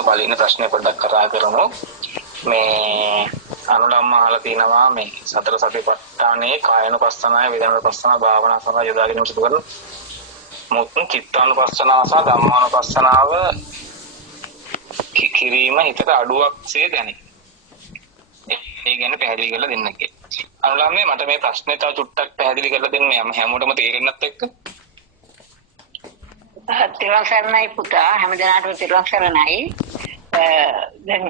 මුලින්ම පළවෙනි ප්‍රශ්නේ පොඩ්ඩක් කතා කරමු. මේ අනුලම්ම අහලා තිනවා මේ සතර සතිපට්ඨානයේ කායනුපස්සනාය, වේදනානුපස්සනාව, භාවනා සඳහා යොදාගෙන සිදු කරන මුත්‍න් චිත්තානුපස්සනාව සහ ධම්මානුපස්සනාව කිරීම හිතට අඩුවක්සේ දැනේ. ඒ ගැන පැහැදිලි කරලා දෙන්න කියලා. අනුලම්මේ මට මේ ප්‍රශ්නේ තව චුට්ටක් පැහැදිලි කරලා දෙන්න හැමෝටම තේරෙන්නත් එක්ක. තිරුවන් සරණයි පුතා, හැමදෙනාටම තිරුවන් සරණයි. දැන්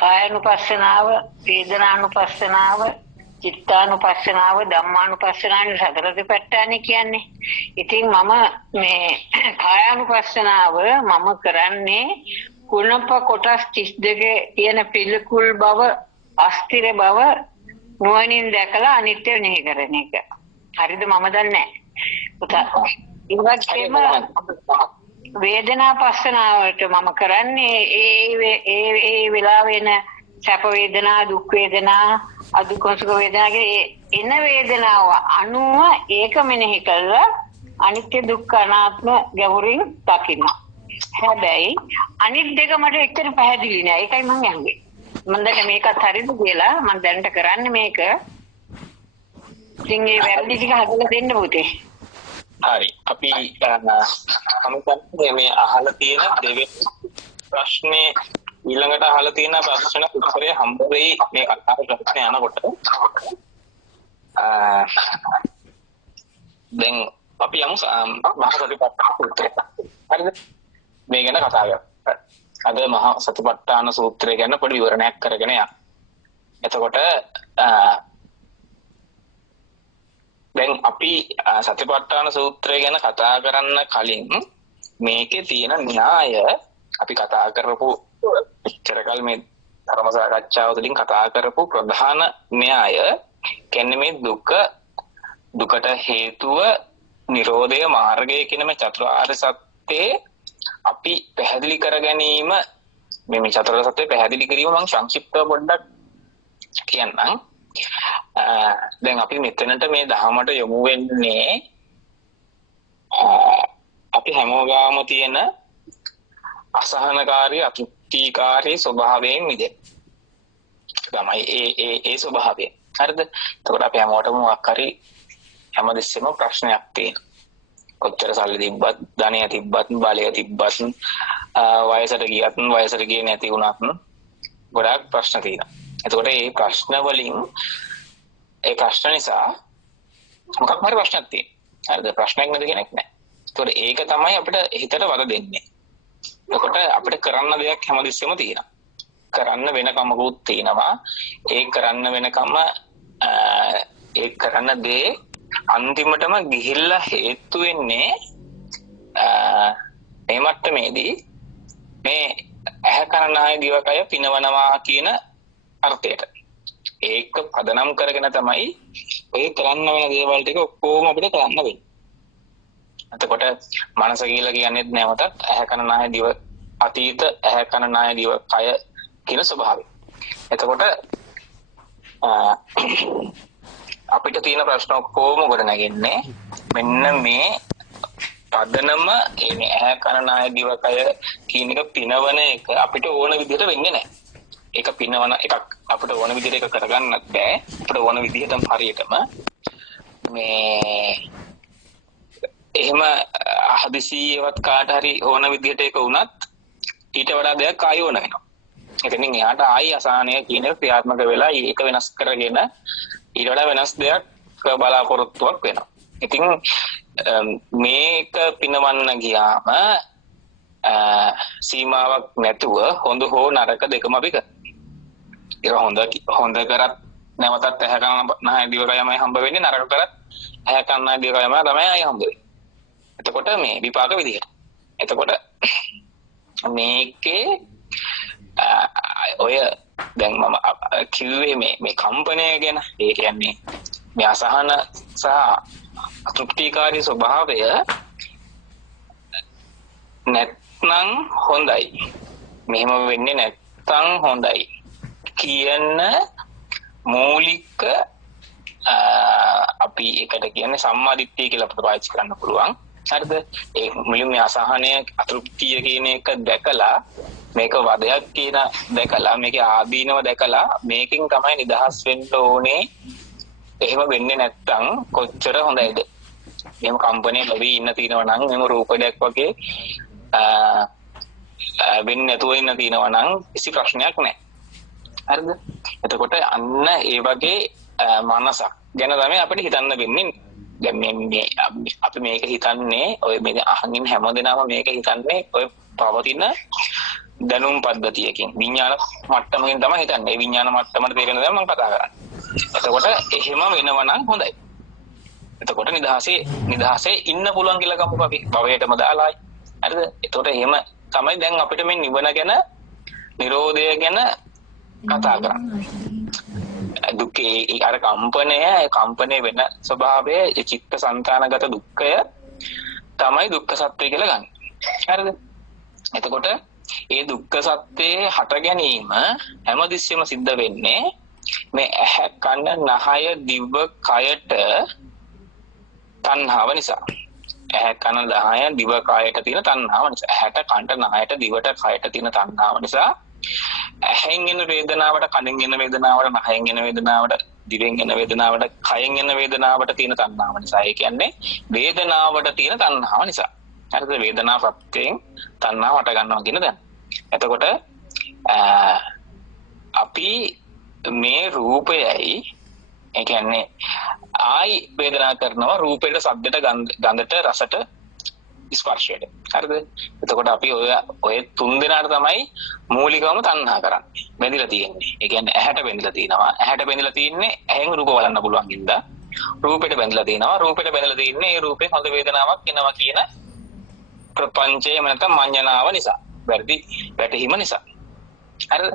කායනුපස්සනාව, වේදනානුපස්සනාව, චිත්තානුපස්සනාව, ධම්මානුපස්සනාව සතර සතිපට්ඨාන කියන්නේ. ඉතින් මම මේ කායानुපස්සනාව මම කරන්නේ කුණප කොටස් 32 තියෙන පිළිකුල් බව, අස්තිර බව නුවණින් දැකලා අනිත්‍ය මෙහි කරන එක. හරිද? මම දන්නේ නැහැ. පුතා ඉවත්කම වේදනාපස්සනාවට මම කරන්නේ ඒ වෙලාව වෙන සැප වේදනා, දුක් වේදනා, අදුක්කසුක වේදනා කියන එන වේදනාව අනුව ඒක මෙනෙහි කරලා අනිත්‍ය දුක්ඛ අනාත්ම ගැඹුරින් දකින්න. හැබැයි අනිත් දෙක මට එච්චර පැහැදිලි නෑ. ඒකයි මම යන්නේ. මම දැන් මේකත් හරිද කියලා මම දැනට කරන්නේ මේක. ඉතින් මේ වැරදි ටික හදලා දෙන්න පුතේ. හරි. අපි මේ අහලා තියෙන දෙවෙනි ප්‍රශ්නේ ඊළඟට අහලා තියෙන ප්‍රශ්න උත්තරය හම්බ වෙයි මේ කතාව ප්‍රශ්නේ යනකොට. දැන් අපි යමු මහා සතිපට්ඨාන සූත්‍රය. හරිද? මේ ගැන කතා කරමු. අද මහා සතිපට්ඨාන සූත්‍රය ගැන පොඩි විවරණයක් කරගෙන යන්න. එතකොට දැන් අපි සතිපට්ඨාන සූත්‍රය ගැන කතා කරන්න කලින් මේකේ තියෙන න්‍යාය අපි කතා කරපු ඉතරකල් මේ ධර්ම සාකච්ඡාව තුළින් කතා කරපු ප්‍රධාන න්‍යාය කියන්නේ මේ දුකට හේතුව නිරෝධය මාර්ගය කියන මේ චතුරාර්ය සත්‍යයේ අපි පැහැදිලි කර ගැනීම මේ චතුරාර්ය සත්‍ය පැහැදිලි කිරීම මම සංක්ෂිප්තව පොඩ්ඩක් කියන්නම්. දැන් අපි මෙතනට මේ දහමට යොමු වෙන්නේ අපි හැමෝගාම තියෙන අසහනකාරී අතෘප්තිකාරී ස්වභාවයෙන් මිදෙන්න. තමයි ඒ ස්වභාවය. හරිද? එතකොට අපි හැමෝටම මොකක් හරි හැමදෙස්සෙම ප්‍රශ්නයක් තියෙනවා. කොච්චර සල්ලි තිබ්බත්, ධනය තිබ්බත්, බලය තිබ්බත්, වයසට ගියත්, වයසට ගියේ නැති වුණත් ගොඩාක් ප්‍රශ්න තියෙනවා. එතකොට මේ ප්‍රශ්න වලින් ඒ ප්‍රශ්න නිසා මොකක් හරි ප්‍රශ්නයක් තියෙනවා. හරිද? ප්‍රශ්නයක් නැති කෙනෙක් නැහැ. ඒතකොට ඒක තමයි අපිට හිතට වද දෙන්නේ. එතකොට අපිට කරන්න දෙයක් හැමදෙස්සෙම තියෙනවා. කරන්න වෙන කමකුත් තියෙනවා. ඒ කරන්න වෙනකම ඒ කරන්න දේ අන්තිමටම ගිහිල්ලා හේතු වෙන්නේ මේ මට්ටමේදී මේ ඇහැ කරනාය දිවකය පිනවනවා කියන අර්ථයට. ඒක පදනම් කරගෙන තමයි ඔය කරන්න වෙන දේවල් ටික ඔක්කොම අපිට කරන්න වෙන්නේ. එතකොට මනස කියලා කියන්නේ නැවතත් ඇහැ කන නාය දිව අතීත ඇහැ කන නාය දිව කය කියන ස්වභාවය. එතකොට අපිට තියෙන ප්‍රශ්න ඔක්කොම ගොඩ නැගෙන්නේ මෙන්න මේ පදනම මේ ඇහැ කන නාය දිව කය කියන එක පිනවන එක අපිට ඕන විදිහට වෙන්නේ නැහැ. ඒක පිනවන එකක් අපිට ඕන විදිහට ඒක කරගන්නත් බෑ. අපිට ඕන විදිහටම හරියටම මේ එහෙම හදිසියෙවත් කාට හරි ඕන විදිහට ඒක වුණත් ඊට වඩා දෙයක් ආයෙ ඕන වෙනවා. එතනින් එහාට ආයෙ අසහනය කියන එක ක්‍රියාත්මක වෙලා ඒක වෙනස් කරගෙන ඊට වඩා වෙනස් දෙයක් බලාපොරොත්තුවක් වෙනවා. ඉතින් මේක පිනවන්න ගියාම සීමාවක් නැතුව හොඳ හෝ නරක දෙකම අපි කරනවා. හොඳ කරත් නැවතත් ඇහැ කන නාය දිවකයමයි හම්බ වෙන්නේ, නරක කරත් ඇහැ කන නාය දිවකයම තමයි ආයෙ හම්බ වෙන්නේ. එතකොට මේ විපාක විදිහට. එතකොට මේකේ ඔය දැන් මම කිව්වේ මේ කම්පනය ගැන. ඒ කියන්නේ මේ අසහන සහ අතෘප්තිකාරී ස්වභාවය නැත්නම් හොඳයි, මෙහෙම වෙන්නේ නැත්නම් හොඳයි කියන මූලික අපි ඒකට කියන්නේ සම්මාදිට්ඨිය කියලා අපිට පාවිච්චි කරන්න පුළුවන්. හරිද? ඒ මුලින්ම අසහනය අතෘප්තිය කියන එක දැකලා මේක වදයක් කියන දැකලා මේකේ ආදීනව දැකලා මේකෙන් තමයි නිදහස් වෙන්න ඕනේ. එහෙම වෙන්නේ නැත්තම් කොච්චර හොඳයිද? එහෙම කම්පැනි ලොබි ඉන්න තියෙනවා නම් එහෙම රූපයක් වගේ වෙන්නේ නැතුව ඉන්න තියෙනවා නම් කිසි ප්‍රශ්නයක් නැහැ. හරිද? එතකොට අන්න ඒ වගේ මනසක් ගැන තමයි අපිට හිතන්න වෙන්නේ. දැන් මේ අපි මේක හිතන්නේ ඔය මේ අහමින් හැමදෙනාම මේක හිතන්නේ ඔය පවතින දැනුම් පද්ධතියකින් විඥාන මට්ටමකින් තමයි හිතන්නේ. ඒ විඥාන මට්ටමට තේරෙන දේ මම කතා කරන්නේ. එතකොට එහෙම වෙනව නම් හොඳයි. එතකොට නිදහසේ ඉන්න පුළුවන් කියලා ගමුකෝ අපි භවයටම දාලායි. හරිද? එතකොට එහෙම තමයි දැන් අපිට මේ නිවන ගැන නිරෝධය ගැන කතා කරන්නේ. දුකේ අර කම්පණය වෙන ස්වභාවය චිත්ත සංතානගත දුක්ඛය තමයි දුක්ඛ සත්‍ය කියලා ගන්න. හරිද? එතකොට ඒ දුක්ඛ සත්‍යයේ හට ගැනීම හැමතිස්සෙම සිද්ධ වෙන්නේ මේ ඇහැ කන නහය දිව කයට තණ්හාව නිසා. ඇහැ කන නහය දිව කයට තියෙන තණ්හාව නිසා. ඇහැට කනට නහයට දිවට කයට තියෙන තණ්හාව නිසා ඇහෙන් එන වේදනාවට, කනෙන් එන වේදනාවට, නහයෙන් එන වේදනාවට, දිවෙන් එන වේදනාවට, කයෙන් එන වේදනාවට තියෙන තණ්හාව නිසා. ඒ කියන්නේ වේදනාවට තියෙන තණ්හාව නිසා. හරිද? වේදනා ප්‍රත්‍යයෙන් තණ්හාව හට ගන්නවා කියන දැන්. එතකොට අපි මේ රූපයයි ඒ කියන්නේ ආයි වේදනා කරනවා රූපේට, ශබ්දයට, ගන්ධයට, රසට, ස්පර්ශයට. හරිද? එතකොට අපි ඔය තුන් දෙනාට තමයි මූලිකවම තණ්හා කරන්නේ. බැඳිලා තියෙන්නේ. ඒ කියන්නේ ඇහැට බැඳිලා තියෙනවා. ඇහැට බැඳිලා තියෙන්නේ ඇහෙන් රූප බලන්න පුළුවන් හින්දා. රූපෙට බැඳිලා තියෙනවා. රූපෙට බැඳිලා තියෙන්නේ ඒ රූපේ හොඳ වේදනාවක් එනවා කියන ප්‍රපංචය නැත්නම් මඤ්ඤණාව නිසා. වැටහීම නිසා. හරිද?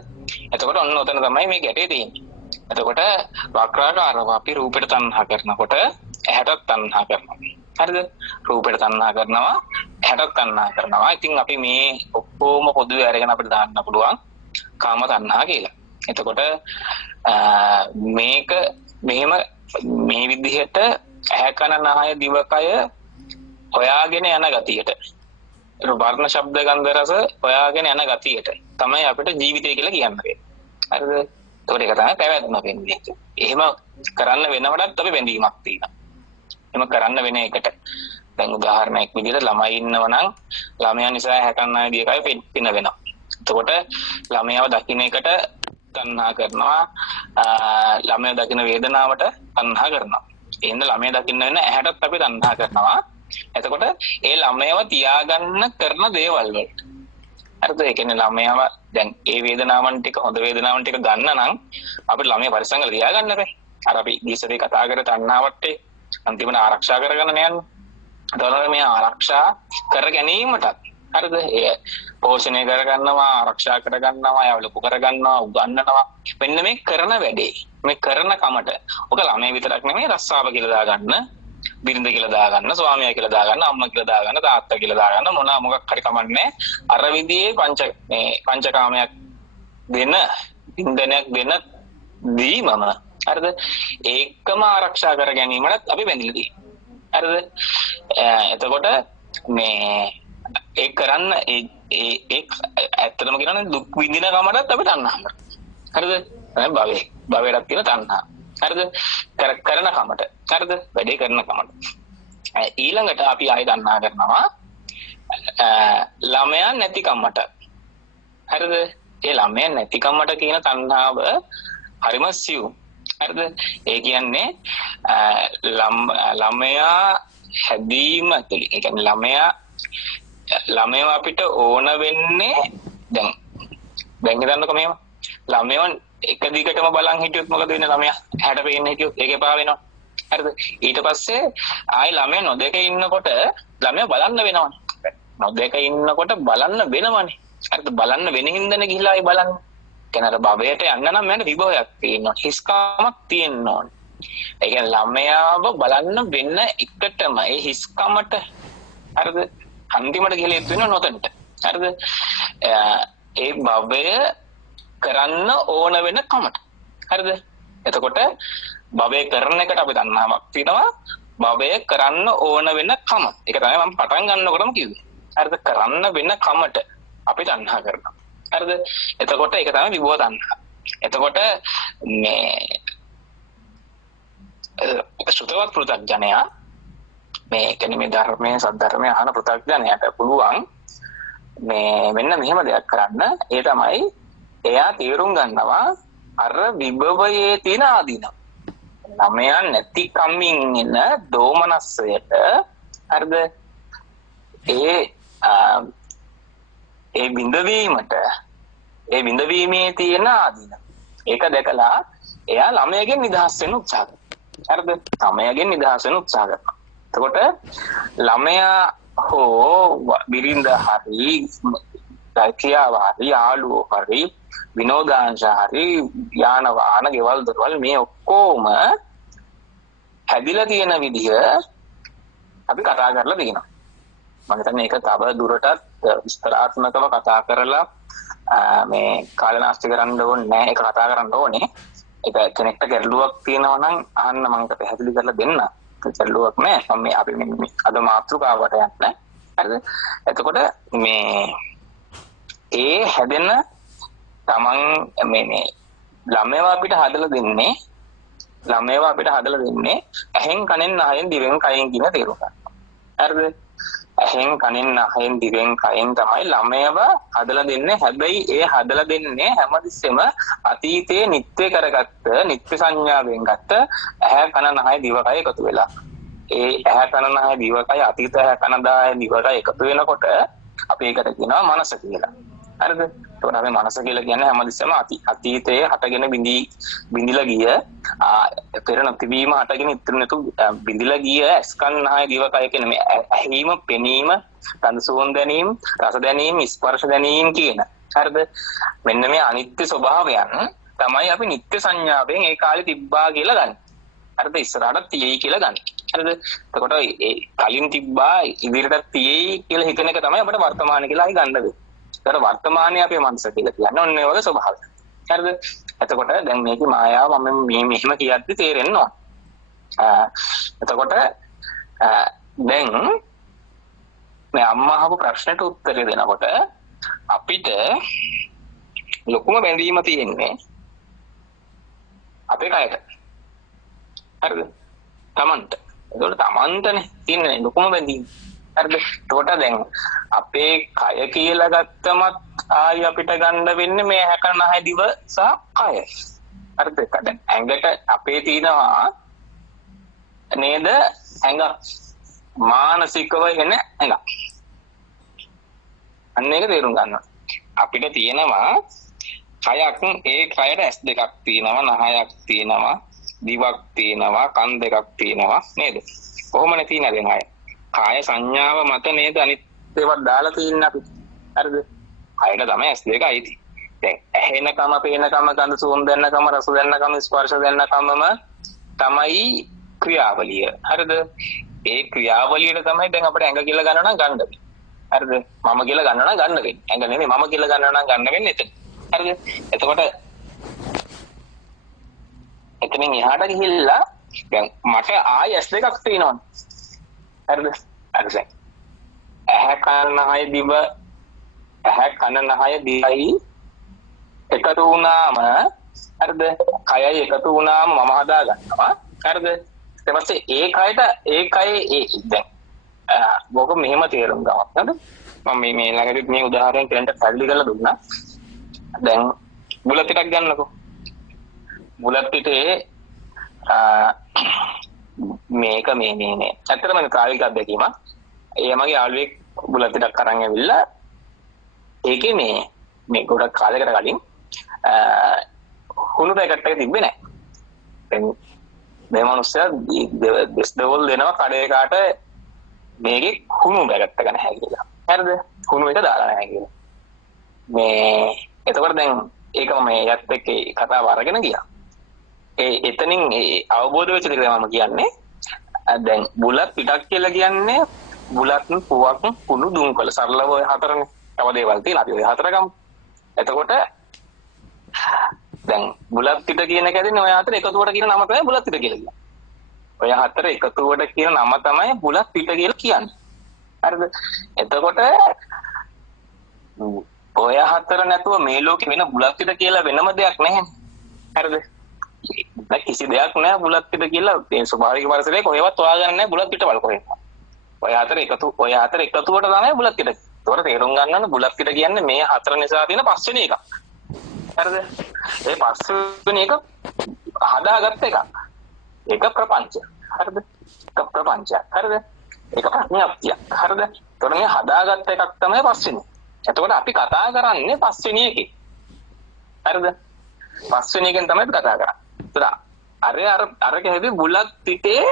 එතකොට ඔන්න ඔතන තමයි මේ ගැටේ තියෙන්නේ. එතකොට වක්‍රාකාරව අපි රූපෙට තණ්හා කරනකොට ඇහැටත් තණ්හා කරනවා. හරිද? රූපෙට තණ්හා කරනවා, ඇහැටත් තණ්හා කරනවා. ඉතින් අපි මේ ඔක්කොම පොදුවේ අරගෙන අපිට දාන්න පුළුවන් කාම තණ්හා කියලා. එතකොට මේක මෙහෙම මේ විදිහට ඇහැ කන නහය දිවකය හොයාගෙන යන ගතියට, වර්ණ ශබ්ද ගන්ධ රස හොයාගෙන යන ගතියට තමයි අපිට ජීවිතය කියලා කියන්නේ. හරිද? ඒකට ඒක තමයි පැවැත්ම වෙන්නේ. එහෙම කරන්න වෙනවටත් අපි බැඳීමක් තියෙනවා. එහෙම කරන්න වෙන එකට දැන් උදාහරණයක් විදිහට ළමයි ඉන්නව නම් ළමයා නිසා හැකන්නයි දියකයි පින වෙනවා. එතකොට ළමයාව දකින්න එකට තණ්හා කරනවා, ළමයා දකින්න වේදනාවට තණ්හා කරනවා. එහෙනම් ළමයා දකින්න වෙන ඇහැටත් අපි තණ්හා කරනවා. එතකොට ඒ ළමයාව තියාගන්න කරන දේවල් වලට. හරිද? ඒ කියන්නේ ළමයාව දැන් ඒ වේදනාවන් ටික හොඳ වේදනාවන් ටික ගන්න නම් අපිට ළමයා පරිස්සම් කරලා තියාගන්න බෑ. අර අපි ගිස්සරේ කතා කර තණ්හාවට අන්තිමට ආරක්ෂා කරගන්න යන්නේ. ඒතකොට මේ ආරක්ෂා කර ගැනීමටත් හරිද? ඒ පෝෂණය කරගන්නවා, ආරක්ෂා කරගන්නවා, යාව ලොකු කරගන්නවා, උගන්වනවා. මෙන්න මේ කරන වැඩේ. මේ කරන කමට. ඔක ළමයි විතරක් නෙමෙයි රස්සාව කියලා දාගන්න, බිරිඳ කියලා දාගන්න, ස්වාමියා කියලා දාගන්න, අම්මා කියලා දාගන්න, තාත්තා කියලා දාගන්න මොකක් හරි කමන්නේ. අර විදිහේ පංචකාමයක් දෙන, ඉන්ධනයක් දෙන දීමම හරිද? ඒකම ආරක්ෂා කර ගැනීමකට අපි බැඳිලා තියෙනවා. හරිද? එතකොට මේ ඒ කරන්න ඒ ඇත්තටම කියනනේ දුක් විඳින කමටත් අපි තණ්හා කරනවා. හරිද? භවයටත් තියෙන තණ්හා. හරිද? කරන කමට. හරිද? වැඩේ කරන කමට. ඊළඟට අපි ආයෙ තණ්හා කරනවා ළමයා නැති කමට. හරිද? ඒ ළමයා නැති කමට කියන තණ්හාව හරිම සියුම්. හරිද? ඒ කියන්නේ ළමයා හැදීම තුළ ඒ කියන්නේ ළමයා අපිට ඕන වෙන්නේ දැන් හිතන්නකො මෙහෙම ළමයා එක දිගටම බලන් හිටියොත් මොකද වෙන්නේ? ළමයා හැඩ පේන්න හිටියොත් ඒක එපා වෙනවා. හරිද? ඊට පස්සේ ආයි ළමයා නොදක ඉන්නකොට ළමයා බලන්න වෙනවනේ. නොදක ඉන්නකොට බලන්න වෙනවනේ. හරිද? බලන්න වෙන හින්දානේ ගිහිලා ආයි බලන්න. කෙනාට භවයට යන්න නම් මම විභවයක් තියෙනවා. හිස්කමක් තියෙන්න ඕනේ. ඒ කියන්නේ ළමයාව බලන්න වෙන එකටම ඒ හිස්කමට හරිද? අන්තිමට ගිහලා වෙන නොතනට. හරිද? ඒ භවය කරන්න ඕන වෙන කමට. හරිද? එතකොට භවය කරන එකට අපි තණ්හාවක් තියෙනවා. භවය කරන්න ඕන වෙන කම. ඒක තමයි මම පටන් ගන්නකොටම කිව්වේ. හරිද? කරන්න වෙන කමට අපි තණ්හා කරනවා. හරිද? එතකොට ඒක තමයි විභව තණ්හා. එතකොට මේ සුතවත් පෘථග්ජනයා මේ කියන්නේ මේ ධර්මයේ සද්ධර්මයේ අහන පෘථග්ජනයාට පුළුවන් මේ මෙන්න මෙහෙම දෙයක් කරන්න. ඒ තමයි එයා තීරුම් ගන්නවා අර විභවයේ තියෙන ආදීනව. ළමයා නැති කම්මින් එන දෝමනස්සයට හරිද? ඒ බිඳවීමේ තියෙන ආදීනව. ඒක දැකලා එයා ළමයාගෙන් නිදහස් වෙන්න උත්සාහ කරනවා. හරිද? ළමයාගෙන් නිදහස් වෙන්න උත්සාහ කරනවා. එතකොට ළමයා හෝ බිරිඳ හරි දැකියාව හරි යාළුවෝ හරි විනෝදාංශ හරි යාන වාහන ගෙවල් දොරවල් මේ ඔක්කොම හැදිලා තියෙන විදිහ අපි කතා කරලා තියෙනවා. මම හිතන්නේ ඒක තව දුරටත් විස්තරාත්මකව කතා කරලා මේ කාලනාස්ති කරන්න ඕනේ නැහැ. ඒක කතා කරන්න ඕනේ. ඒක කෙනෙක්ට ගැටලුවක් තියෙනවා නම් අහන්න මම පැහැදිලි කරලා දෙන්න. ගැටලුවක් නැහැ. මම මේ අපි මේ අද මාතෘකාවට යන්නේ. හරිද? එතකොට මේ ඒ හැදෙන තමන් මේ ළමයා අපිට හදලා දෙන්නේ ඇහෙන් කනෙන් නහයෙන් දිවෙන් කයෙන් කියන තේරුම ගන්න. හරිද? ඇහෙන් කනෙන් නහයෙන් දිවෙන් කයෙන් තමයි ළමයව හදලා දෙන්නේ. හැබැයි ඒ හදලා දෙන්නේ හැමතිස්සෙම අතීතයේ නිත්‍ය කරගත්ත නිත්‍ය සංඥාවෙන් ගත්ත ඇහැ කන නහය දිවකය එකතු වෙලා. ඒ ඇහැ කන නහය දිවකය අතීත ඇහැ කන දාය දිවකය එකතු වෙනකොට අපි ඒකට කියනවා මනස කියලා. හරිද? එතකොට අපි මනස කියලා කියන්නේ හැමතිස්සෙම අතීතයේ හටගෙන බිඳිලා ගිය පෙර නොතිබීම හටගෙන ඉතුරු නැතු බිඳිලා ගිය ස්කන්ධාය දිවකය කියන මේ ඇහිම, පෙනීම, ගඳ සුවඳ දැනීම, රස දැනීම, ස්පර්ශ දැනීම කියන. හරිද? මෙන්න මේ අනිත්‍ය ස්වභාවයන් තමයි අපි නිත්‍ය සංඥාවෙන් ඒ කාලේ තිබ්බා කියලා ගන්න. හරිද? ඉස්සරහට තියෙයි කියලා ගන්න. හරිද? එතකොට ඒ කලින් තිබ්බා ඉදිරියට තියෙයි කියලා හිතන එක තමයි අපිට වර්තමාන කියලා ආයි ගන්න වෙන්නේ. ඒතර වර්තමානයේ අපේ මනස කියලා කියන්නේ ඔන්න ඒ වගේ ස්වභාවය. හරිද? එතකොට දැන් මේකේ මායාව මම මෙහෙම කියද්දි තේරෙන්න ඕන. එතකොට දැන් මේ අම්මා අහපු ප්‍රශ්නෙට උත්තරය දෙනකොට අපිට ලොකුම බැඳීම තියෙන්නේ අපේ කයට. හරිද? තමන්ට. ඒකට තමන්ටනේ තියෙන්නේ ලොකුම බැඳීම. හරිද? එතකොට දැන් අපේ කය කියලා ගත්තමත් ආයි අපිට ගන්න වෙන්නේ මේ හැකනහය දිව සහ කය. හරිද? දැන් ඇඟට අපේ තියෙනවා නේද ඇඟ මානසිකව එන ඇඟ. අන්න ඒක තේරුම් ගන්න. අපිට තියෙනවා කයක්, ඒ කයට ඇස් දෙකක් තියෙනවා, නහයක් තියෙනවා, දිවක් තියෙනවා, කන් දෙකක් තියෙනවා නේද? කොහොමනේ තියෙනද නහය? කාය සංඥාව මත නේද අනිත් ඒවා දාලා තියන්නේ අපි. හරිද? කයට තමයි ඇස් දෙක අයිති. දැන් ඇහෙනකම, පේනකම, ගඳ සුවඳ දැනනකම, රස දැනනකම, ස්පර්ශ දැනනකමම තමයි ක්‍රියාවලිය. හරිද? ඒ ක්‍රියාවලියට තමයි දැන් අපිට ඇඟ කියලා ගන්න නම් ගන්න වෙන්නේ. හරිද? මම කියලා ගන්න නම් ගන්න වෙන්නේ. ඇඟ නෙමෙයි මම කියලා ගන්න නම් ගන්න වෙන්නේ එතන. හරිද? එතකොට එතනින් එහාට ගිහිල්ලා දැන් මට ආයි ඇස් දෙකක් තියෙනවා. හරිද? හරිද? ඇහැ කන නහය දිව, ඇහැ කන නහය දිවයි එකතු වුණාම, හරිද? කයයි එකතු වුණාම මම හදා ගන්නවා. හරිද? ඊට පස්සේ ඒ කයට ඒ කයේ දැන් මොකද මෙහෙම තේරුම් ගමක් නේද? මම මේ ළඟදී මේ උදාහරණයක් කෙනෙක්ට පැහැදිලි කරලා දුන්නා. දැන් බුලත් පිටක් ගන්නකො. බුලත් පිටේ මේක මේ ඇත්තටම ප්‍රායෝගික අත්දැකීමක්. ඒ මගේ යාළුවෙක් බුලත් පිටක් අරන් ඇවිල්ලා ඒකේ මේ ගොඩක් කාලයකට කලින් හුණු පැකට් එක තිබ්බේ නැහැ. දැන් මේ මිනිස්සයා දෙස්දවල් දෙනවා කඩේකට මේකේ හුණු පැකට් එක නැහැ කියලා. හරිද? හුණු එක දාලා නැහැ කියලා. මේ එතකොට දැන් ඒක මම යත් එක්ක කතාව අරගෙන ගියා. එතනින් අවබෝධ වෙච්ච දේ මම කියන්නේ දැන් බුලත් පිටක් කියලා කියන්නේ බුලත් පුවක් කුණු දුම්කල සරලව ඔය හතරනේ. තව දේවල් තියෙනවා අපි ඔය හතර ගමු. එතකොට දැන් බුලත් පිට කියන එක ඇදින්නේ ඔය හතර එකතුවට කියන නම තමයි බුලත් පිට කියලා කියන්නේ. ඔය හතර එකතුවට කියන නම තමයි බුලත් පිට කියලා කියන්නේ. හරිද? එතකොට ඔය හතර නැතුව මේ ලෝකේ වෙන බුලත් පිට කියලා වෙනම දෙයක් නැහැ. හරිද? කිසි දෙයක් නැහැ බුලත් පිට කියලා. මේ ස්වභාවික පරිසරයේ කොහෙවත් හොයාගන්න නැහැ බුලත් පිට වල කොහෙවත්. ඔය හතර එකතුවට තමයි බුලත් පිට. ඒතකොට තේරුම් ගන්න ඕන බුලත් පිට කියන්නේ මේ හතර නිසා තියෙන පස්වෙනි එකක්. හරිද? ඒ පස්වෙනි එක හදාගත්ත එකක්. ඒක ප්‍රපංච. හරිද? ඒක ප්‍රපංච. හරිද? ඒක ප්‍රඥාප්තිය. හරිද? ඒතකොට මේ හදාගත්ත එකක් තමයි පස්වෙනි. එතකොට අපි කතා කරන්නේ පස්වෙනි එකේ. හරිද? පස්වෙනි එකෙන් තමයි කතා කරන්නේ. ඒතකොට අර කැදී බුලත් පිටේ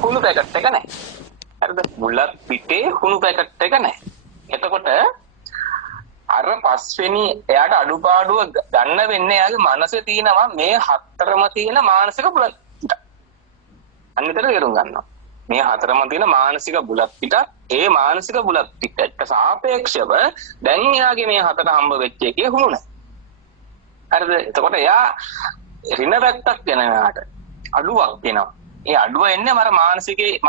කුණු පැකට් එක නැහැ. හරිද? බුලත් පිටේ කුණු පැකට් එක නැහැ. එතකොට අර පස්වෙනි එයාට අඩුපාඩුව ගන්න වෙන්නේ එයාගේ මනසේ තියෙනවා මේ හතරම තියෙන මානසික බුලත් පිට. අන්නතර තේරුම් ගන්නවා. මේ හතරම තියෙන මානසික බුලත් පිට ඒ මානසික බුලත් පිටට සාපේක්ෂව දැන් එයාගේ මේ හතර හම්බ වෙච්ච එකේ හුණු නැහැ. හරිද? එතකොට එයා ඍණ පැත්තක් වෙන එයාට අඩුවක් වෙනවා. ඒ අඩුව එන්නේ මර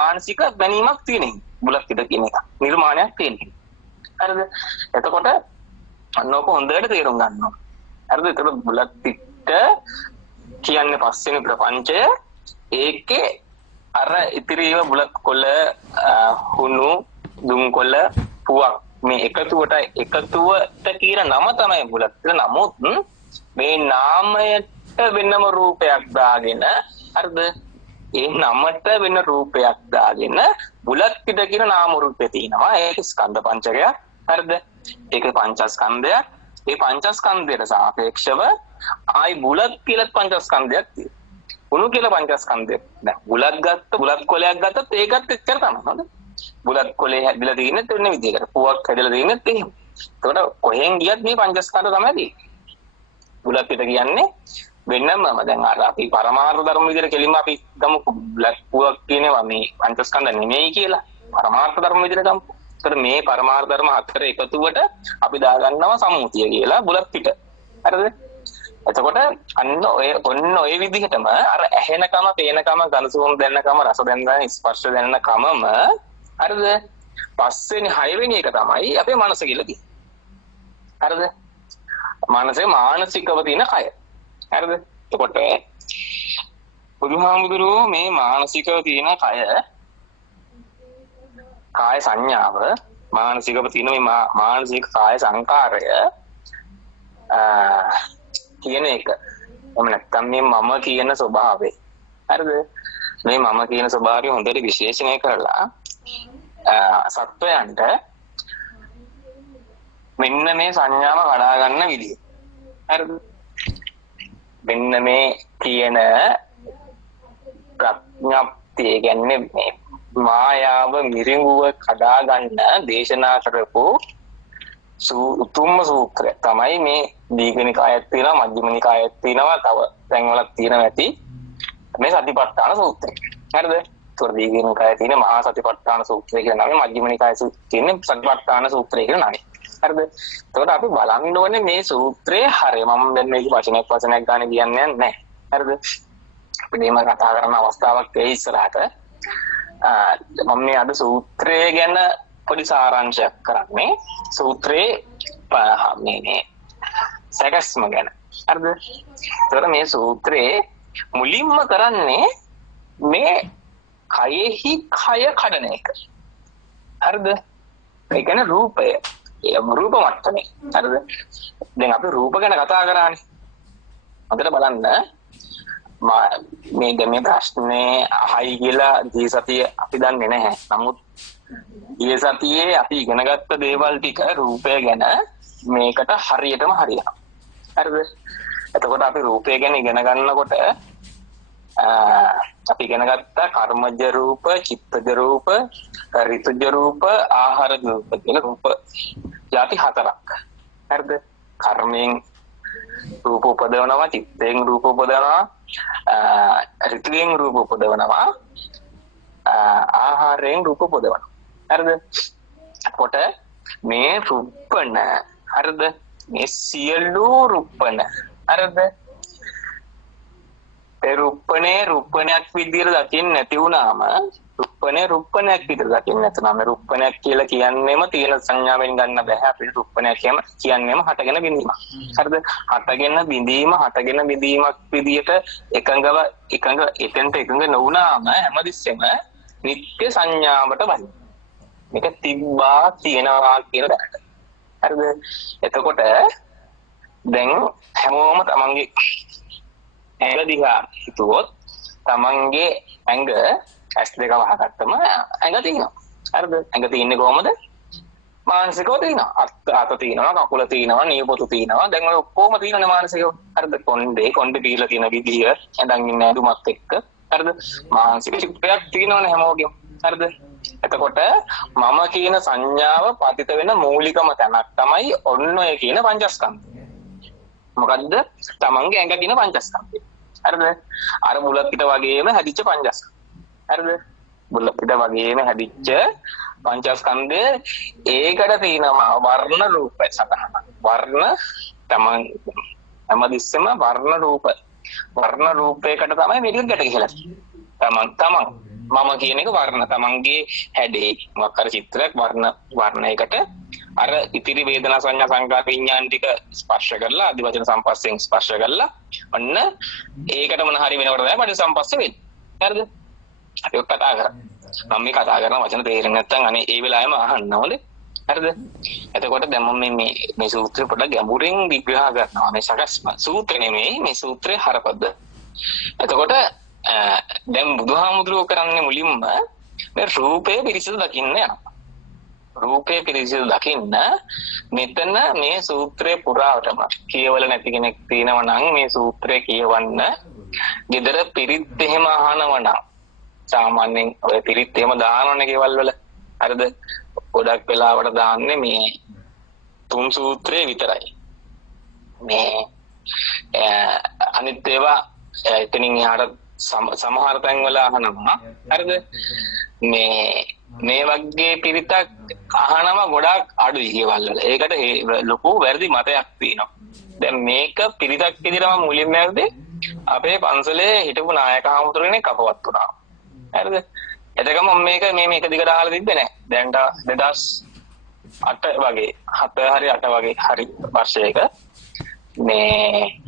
මානසික බැනීමක් තියෙන බුලත් පිට කියන එක. නිර්මාණයක් තියෙන. හරිද? එතකොට අන්නෝක හොඳට තේරුම් ගන්නවා. හරිද? එතකොට බුලත් පිට කියන්නේ පස්වෙනි ප්‍රපංචය. ඒකේ අර ඉතිරිව බුලත් කොළ හුණු දුම්කොළ පුවක් මේ එකතුවට කියන නම තමයි බුලත්. නමුත් මේ නාමයට වෙනම රූපයක් දාගෙන හරිද? ඒ නමට වෙන රූපයක් දාගෙන බුලත් පිට කියන නාම රූපේ තියෙනවා. ඒක ස්කන්ධ පංචකය. හරිද? ඒක පංචස්කන්ධයක්. ඒ පංචස්කන්ධයට සාපේක්ෂව ආයි බුලත් කියලා පංචස්කන්ධයක් තියෙනවා. කුණු කියලා පංචස්කන්ධයක්. දැන් බුලත් කොලයක් ගත්තත් ඒකත් එච්චර තමයි. හරිද? බුලත් කොලේ හැදිලා තියෙන්නේ තුන විදිහකට. පුවක් හැදිලා තියෙන්නේ එහෙම. ඒකට කොහෙන් ගියත් මේ පංචස්කන්ධ තමයි තියෙන්නේ. බුලත් පිට කියන්නේ වෙනමම දැන් අර අපි පරමාර්ථ ධර්ම විදිහට කෙලින්ම අපි ගමු බුලත් පුවක් කියනවා මේ පංචස්කන්ධ නෙමෙයි කියලා. පරමාර්ථ ධර්ම විදිහට ගමු. ඒතර මේ පරමාර්ථ ධර්ම හතර එකතුවට අපි දාගන්නවා සම්මුතිය කියලා බුලත් පිට. හරිද? එතකොට ඔන්න ඔය විදිහටම අර ඇහෙනකම, පේනකම, ගඳසුවඳ දැනෙනකම, රස දැනෙන, ස්පර්ශ දැනෙනකමම හරිද? පස්වෙනි හයවෙනි එක තමයි අපේ මනස කියලා කියන්නේ. හරිද? මනසේ මානසිකව තියෙන කය. හරිද? එතකොට බුදුහාමුදුරුවෝ මේ මානසිකව තියෙන කාය සංඥාව, මානසිකව තියෙන මේ මානසික කාය සංකාරය කියන එක. එහෙම නැත්නම් මේ මම කියන ස්වභාවය. හරිද? මේ මම කියන ස්වභාවය හොඳට විශ්ලේෂණය කරලා සත්වයන්ට මෙන්න මේ සංඥාව කඩා ගන්න විදිය. හරිද? මෙන්න මේ කියන ප්‍රඥප්තිය කියන්නේ මේ මායාව මිරිඟුව කඩා ගන්න දේශනා කරපු උතුම්ම සූත්‍රය තමයි මේ දීඝනිකායත් තියෙනවා, මජ්ක්‍ධිමනිකායත් තියෙනවා, තව තැන්වලත් තියෙනවා ඇති මේ සතිපට්ඨාන සූත්‍රය. හරිද? ඒතකොට දීඝනිකායේ තියෙන මහා සතිපට්ඨාන සූත්‍රය කියන නම, මජ්ක්‍ධිමනිකායේ තියෙන සතිපට්ඨාන සූත්‍රය කියන නම. හරිද? එතකොට අපි බලන්න ඕනේ මේ සූත්‍රයේ හරය. මම දැන් මේක වචනයක් ගන්න කියන්නේ නැහැ. හරිද? අපි මේම කතා කරන අවස්ථාවක් ඒ ඉස්සරහට මම මේ අද සූත්‍රය ගැන පොඩි සාරාංශයක් කරන්නේ. සූත්‍රයේ මේ සැකස්ම ගැන. හරිද? ඒතකොට මේ සූත්‍රයේ මුලින්ම කරන්නේ මේ කයෙහි කය කඩන එක. හරිද? ඒ කියන්නේ රූපය. ඒ රූප මට්ටමේ. හරිද? දැන් අපි රූප ගැන කතා කරානේ. හොඳට බලන්න මේ ප්‍රශ්නේ අහයි කියලා දී සතිය අපි දන්නේ නැහැ. නමුත් ඊයේ සතියේ අපි ඉගෙනගත්ත දේවල් ටික රූපය ගැන මේකට හරියටම හරියනවා. හරිද? එතකොට අපි රූපය ගැන ඉගෙන ගන්නකොට අපි ඉගෙන ගත්ත කර්මජ රූප, චිත්තජ රූප, ඍතුජ රූප, ආහාර රූප කියලා රූප ಜಾති හතරක්. හරිද? කර්මයෙන් රූප උපදවනවා, චිත්තයෙන් රූප උපදවනවා, ඍතුයෙන් රූප උපදවනවා, ආහාරයෙන් රූප උපදවනවා. හරිද? කොට මේ රූපණ හරිද? මේ සියලු රූපණ හරිද? ඒ රුප්පණයක් විදියට දකින්න නැති වුණාම රුප්පණයක් විදියට දකින්න නැත්නම් රුප්පණයක් කියලා කියන්නේම තියෙන සංඥාවෙන් ගන්න බෑ. අපිට රුප්පණයක් කියන්නේම හටගෙන බිඳීමක්. හරිද? හටගෙන බිඳීමක් විදියට එකඟ නොවුනාම හැමතිස්සෙම නිත්‍ය සංඥාවට බහින. මේක තිබ්බා තියෙනවා කියන දැනට. හරිද? එතකොට දැන් හැමෝම තමන්ගේ ඇඟ දිහා හිතුවොත් තමන්ගේ ඇඟ ඇස් දෙක වහගත්තම ඇඟ තියෙනවා. හරිද? ඇඟ තියෙන්නේ කොහමද? මානසිකව තියෙනවා. අත තියෙනවා, කකුල තියෙනවා, නියපොතු තියෙනවා. දැන් ඔය ඔක්කොම තියෙනනේ මානසිකව. හරිද? කොණ්ඩේ පීලා තියෙන විදිය, ඇඳන් ඉන්න ඇඳුමත් එක්ක. හරිද? මානසික චිත්තයක් තියෙනවනේ හැමෝගෙම. හරිද? එතකොට මම කියන සංඥාව පතිත වෙන මූලිකම තැනක් තමයි ඔන්න ඔය කියන පංචස්කන්ධය. මොකද්ද? තමන්ගේ ඇඟ කියන පංචස්කන්ධය. හරිද? අර බුලත් පිට වගේම හැදිච්ච පංචස්කන්ධය. හරිද? බුලත් පිට වගේම හැදිච්ච පංචස්කන්ධය ඒකට තියෙනවා වර්ණ රූප සතහන. වර්ණ තමන් හැමදෙස්සෙම වර්ණ රූපයකට තමයි මේක ගැට ගහලා තමන් මම කියන එක වර්ණ තමන්ගේ හැඩේ මොකක් හරි චිත්‍රයක් වර්ණයකට අර ඉතිරි වේදනා සංඥා සංකාර විඥාන ටික ස්පර්ශ කරලා අදි වචන සම්පස්යෙන් ස්පර්ශ කරලා ඔන්න ඒකට මොන හරි වෙනකොට තමයි මට සම්පස්ස වෙන්නේ. හරිද? අපි ඔක් කතා කරා. මම මේ කතා කරන වචන තේරෙන්නේ නැත්නම් අනේ ඒ වෙලාවෙම අහන්න ඕනේ. හරිද? එතකොට දැන් මම මේ සූත්‍රය පොඩ්ඩක් ගැඹුරින් විග්‍රහ කරනවා. මේ සකස් සූත්‍රය නෙමෙයි මේ සූත්‍රයේ හරපද. එතකොට දැන් බුදුහාමුදුරුවෝ කරන්නේ මුලින්ම මේ රූපය පිරිසිදු දකින්න යනවා. රූපය පිරිසිදු දකින්න මෙතන මේ සූත්‍රයේ පුරාවටම කියවල නැති කෙනෙක් තියෙනවා නම් මේ සූත්‍රය කියවන්න gedara පිරිත් එහෙම අහනවා නම් සාමාන්‍යයෙන් ඔය පිරිත් එහෙම දානවනේ කේවල් වල. හරිද? ගොඩක් වෙලාවට දාන්නේ මේ 3 සූත්‍රේ විතරයි. මේ අනිත් ඒවා එතනින් එහාට සමහර තැන්වල අහනවා. හරිද? මේ වගේ පිරිතක් අහනවා ගොඩක් අඩුයි කේවල් වල. ඒකට ලොකු වැරදි මතයක් තියෙනවා. දැන් මේක පිරිතක් විදිහටම මුලින්ම ඇද්දේ අපේ පන්සලේ හිටපු නායක හාමුදුරුවනේ කපවත් වුණා. හරිද? එතකම මේක මේක දිගට අහලා තිබ්බේ නැහැ. දැන් 2008 වගේ 7 හරි 8 වගේ හරි වර්ෂයක මේ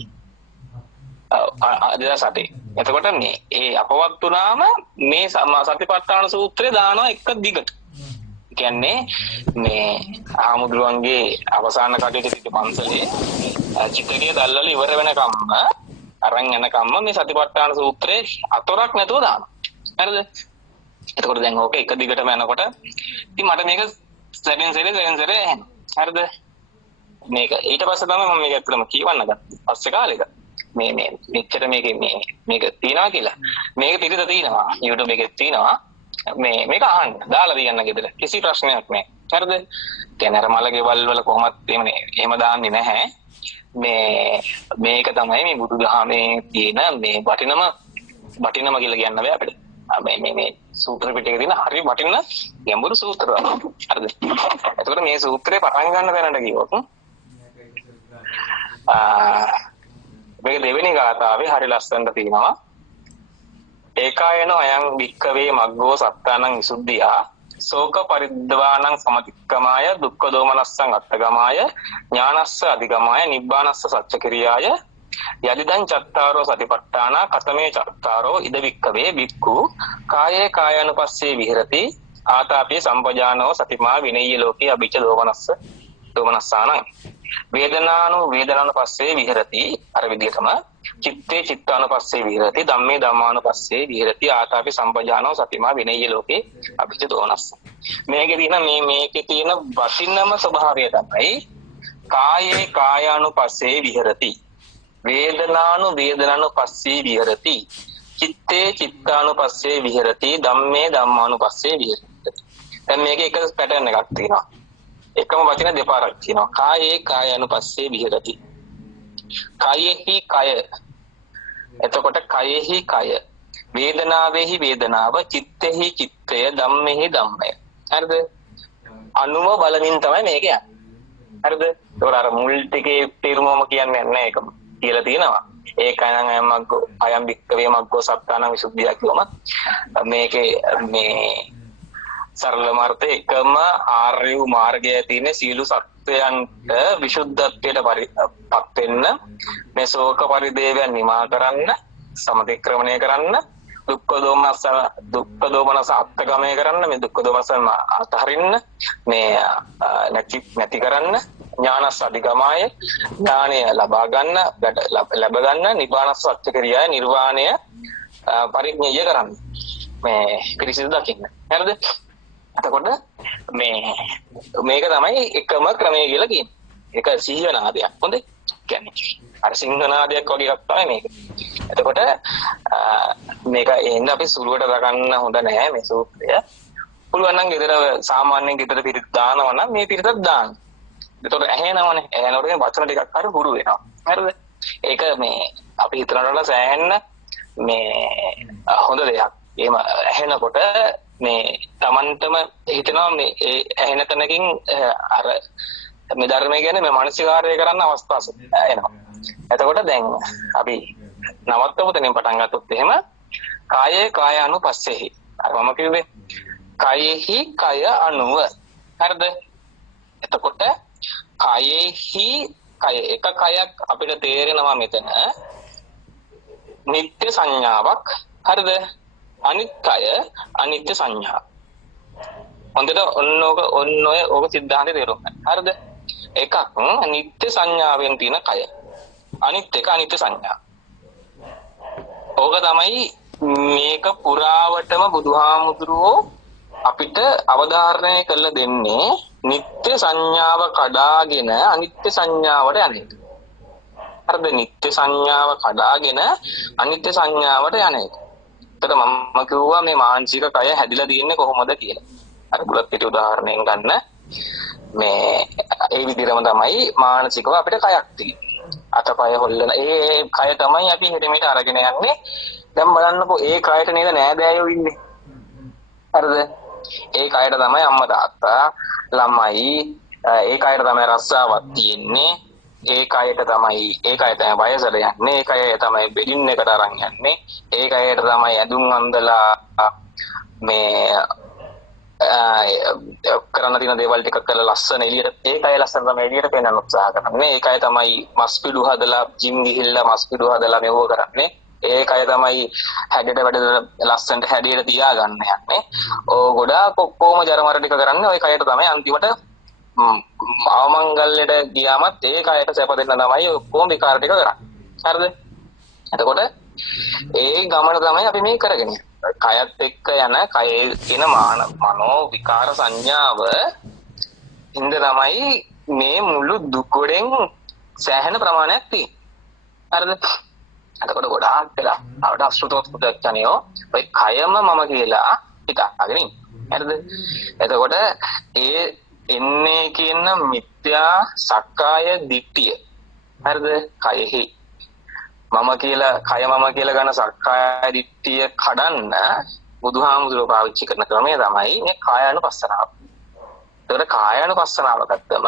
2008. එතකොට මේ ඒ අපවත් වුණාම මේ සතිපට්ඨාන සූත්‍රය දානවා එක දිගට. කියන්නේ මේ ආමුදුරන්ගේ අවසාන කටයුතු සිට පන්සලේ චිත්තකයේ දැල්වල ඉවර වෙනකම්ම අරන් යනකම්ම මේ සතිපට්ඨාන සූත්‍රේ අතොරක් නැතුව දානවා. හරිද? එතකොට දැන් ඕක එක දිගටම යනකොට ඉතින් මට මේක සැරෙන් සැරේ හරිද? මේක ඊට පස්සේ තමයි මම මේක ඇත්තටම කියවන්න ගත්තේ. පස්සේ කාලෙක මේ මෙච්චර මේක තියනවා කියලා. මේක පිළිද තියෙනවා. YouTube එකේ තියෙනවා. මේක අහන්න දාලා තියන්න ගෙදර. කිසි ප්‍රශ්නයක් නැහැ. හරිද? කියන්නේ අර මලකේවල් වල කොහොමත් එහෙම දාන්නේ නැහැ. මේක තමයි මේ බුදුදහමේ තියෙන මේ වටිනම කියලා කියන්න බෑ අපිට. මේ සූත්‍ර පිටකේ තියෙන හරි වටින ගැඹුරු සූත්‍ර. හරිද? එතකොට මේ සූත්‍රේ පටන් ගන්න තැනට ගියොත් මේක දෙවෙනි ගාථාවේ හරි ලස්සනට තියෙනවා. ඒකායන අයං වික්කවේ මග්ගෝ සත්තානං විසුද්ධියා ශෝක පරිද්දවානං සමතික්කමාය දුක්ඛ දෝමනස්සං අත්තගමාය ඥානස්ස අධිගමාය නිබ්බානස්ස සච්චකිරියාය යදිදං චත්තාරෝ සතිපට්ඨාන කතමේ චත්තාරෝ ඉද වික්කවේ බික්ඛු කායේ කායानुපස්සේ විහෙරති ආතාපේ සම්පජානෝ සතිමා විනය්‍ය ලෝකේ අභිච දෝමනස්සානං වේදනානුපස්සේ විහෙරති අර විදිහටම චිත්තේ චිත්තානුපස්සේ විහෙරති ධම්මේ ධම්මානුපස්සේ විහෙරති ආතාපි සම්පජානෝ සතිමා විනය්‍ය ලෝකේ අභිච දෝමනස්ස. මේකේ තියෙන වටිනම ස්වභාවය තමයි කායේ කායානුපස්සේ විහෙරති වේදනානුපස්සේ විහෙරති චිත්තේ චිත්තානුපස්සේ විහෙරති ධම්මේ ධම්මානුපස්සේ විහෙරති. දැන් මේකේ එක පැටර්න් එකක් තියෙනවා. එකම වචන දෙපාරක් තියෙනවා. කායේ කායානුපස්සේ විහෙරති. කායෙහි කය. එතකොට කායෙහි කය. වේදනාවෙහි වේදනාව, චිත්තෙහි චිත්තය, ධම්මෙහි ධම්මය. හරිද? අනුම බලමින් තමයි මේක යන්නේ. හරිද? ඒතකොට අර මුල් ටිකේ තේරුමම කියන්නේ නැහැ ඒකම. කියලා තියෙනවා. ඒකයි නම් මග්ගෝ අයම් වික්කවේ මග්ගෝ සත්තාන විසුද්ධිය කියවම මේකේ මේ සරල මාර්ථය එකම ආර්ය මාර්ගයේ තියෙන සීළු සත්වයන්ට විසුද්ධත්වයට පත් වෙන්න මේ ශෝක පරිදේවයන් නිමා කරන්න සමතික්‍රමණය කරන්න දුක්ඛ දෝමනස අත්ගමනය කරන්න මේ දුක්ඛ දෝමනස අතහරින්න මේ නැති කරන්න ඥානස් අධිගමාය ඥානය ලබා ගන්න ලැබ ගන්න නිබ්බාන සත්‍ය ක්‍රියාව නිර්වාණය පරිඥය කරන්න මේ පිරිසිදු දකින්න හරිද එතකොට මේක තමයි එකම ක්‍රමය කියලා කියන්නේ ඒක සිහිනාදයක් හොඳේ කියන්නේ අර සිංහනාදයක් වගේ එකක් තමයි මේක එතකොට මේක එන්න අපි සුළුවට දගන්න හොඳ නැහැ මේ සූත්‍රය පුළුවන් නම් ගෙදර සාමාන්‍යයෙන් ගෙදර පිරිත් දානවා නම් මේ පිරිතක් දාන්න එතකොට ඇහෙනවනේ ඇහෙනකොට මේ වචන ටිකක් හරි හුරු වෙනවා හරිද ඒක මේ අපි හිතනවල සෑහෙන්න මේ හොඳ දෙයක් එහෙම ඇහෙනකොට මේ Tamanටම හිතනවා මේ ඇහෙන තැනකින් අර මේ ධර්මය කියන්නේ මේ මානසිකාර්යය කරන්න අවස්ථාවක් එනවා. එතකොට දැන් අපි නවත්තමු තැනින් පටන් ගත්තොත් එහෙම කායේ කායානුපස්සෙහි. අර මම කිව්වේ කායෙහි කය අනුව. හරිද? එතකොට කායෙහි කය එක කයක් අපිට තේරෙනවා මෙතන නිත්‍ය සංඥාවක්. හරිද? අනිත් කය අනිත්‍ය සංඥා. හොඳට ඔන්න සිද්ධාන්තය තේරුම් ගන්න. හරිද? එකක් නිත්‍ය සංඥාවෙන් තියෙන කය. අනිත් එක අනිත්‍ය සංඥා. ඕක තමයි මේක පුරාවටම බුදුහාමුදුරුවෝ අපිට අවධාරණය කරලා දෙන්නේ නිත්‍ය සංඥාව කඩාගෙන අනිත්‍ය සංඥාවට යන්නේ. හරිද? නිත්‍ය සංඥාව කඩාගෙන අනිත්‍ය සංඥාවට යන්නේ. එතකොට මම කිව්වා මේ මානසික කය හැදිලා තියෙන්නේ කොහොමද කියලා. අර බුලත් පිටි උදාහරණයෙන් ගන්න මේ ඒ විදිහම තමයි මානසිකව අපිට කයක් තියෙන්නේ. අතපය හොල්ලන ඒ කය තමයි අපි හෙටමෙට අරගෙන යන්නේ. දැන් බලන්නකෝ ඒ කයට නේද නෑදෑයෝ ඉන්නේ. හරිද? ඒ කයට තමයි අම්මා තාත්තා ළමයි ඒ කයට තමයි රස්සාවක් තියෙන්නේ. ඒ කයට තමයි වයසට යන්නේ. ඒ කය තමයි බෙඩින් එකට අරන් යන්නේ. ඒ කයට තමයි ඇඳුම් අඳලා මේ කරන්න තියෙන දේවල් ටික කරලා ලස්සන එළියට ඒ කය ලස්සන තමයි එළියට පෙන්වන්න උත්සාහ කරන්නේ. ඒ කය තමයි මස් පිඩු හදලා ජිම් ගිහිල්ලා මස් පිඩු හදලා මෙව කරන්නේ. ඒ කය තමයි හැඩයට වැඩ ලස්සනට හැඩයට තියාගන්න යන්නේ. ගොඩාක් ඔක්කොම ජරමර ටික කරන්නේ ওই කයට තමයි අන්තිමට අවමංගල්‍යයට ගියාමත් ඒ කයට සැප දෙන්න තමයි ඔක්කොම විකාර ටික කරන්නේ. හරිද? එතකොට ඒ ගමන තමයි අපි මේ කරගෙන යන්නේ. කයත් එක්ක යන කයේ තියෙන මනෝ විකාර සංඥාව ඉඳ තමයි මේ මුළු දුකෙන් සෑහෙන ප්‍රමාණයක් තියෙන්නේ. හරිද? එතකොට ගොඩාක් වෙලා අපට අසුතවත් පුදච්චනියෝ ඔය කයම මම කියලා හිතාගෙන ඉන්නේ. හරිද? එතකොට ඒ එන්නේ කියන මිත්‍යා සක්කාය දිට්ඨිය. හරිද? කයෙහි මම කියලා ගන්න සක්කාය දිට්ඨිය කඩන්න බුදුහාමුදුරුවෝ පාවිච්චි කරන ක්‍රමය තමයි මේ කායානුපස්සනාව. ඒකට කායානුපස්සනාව ගත්තම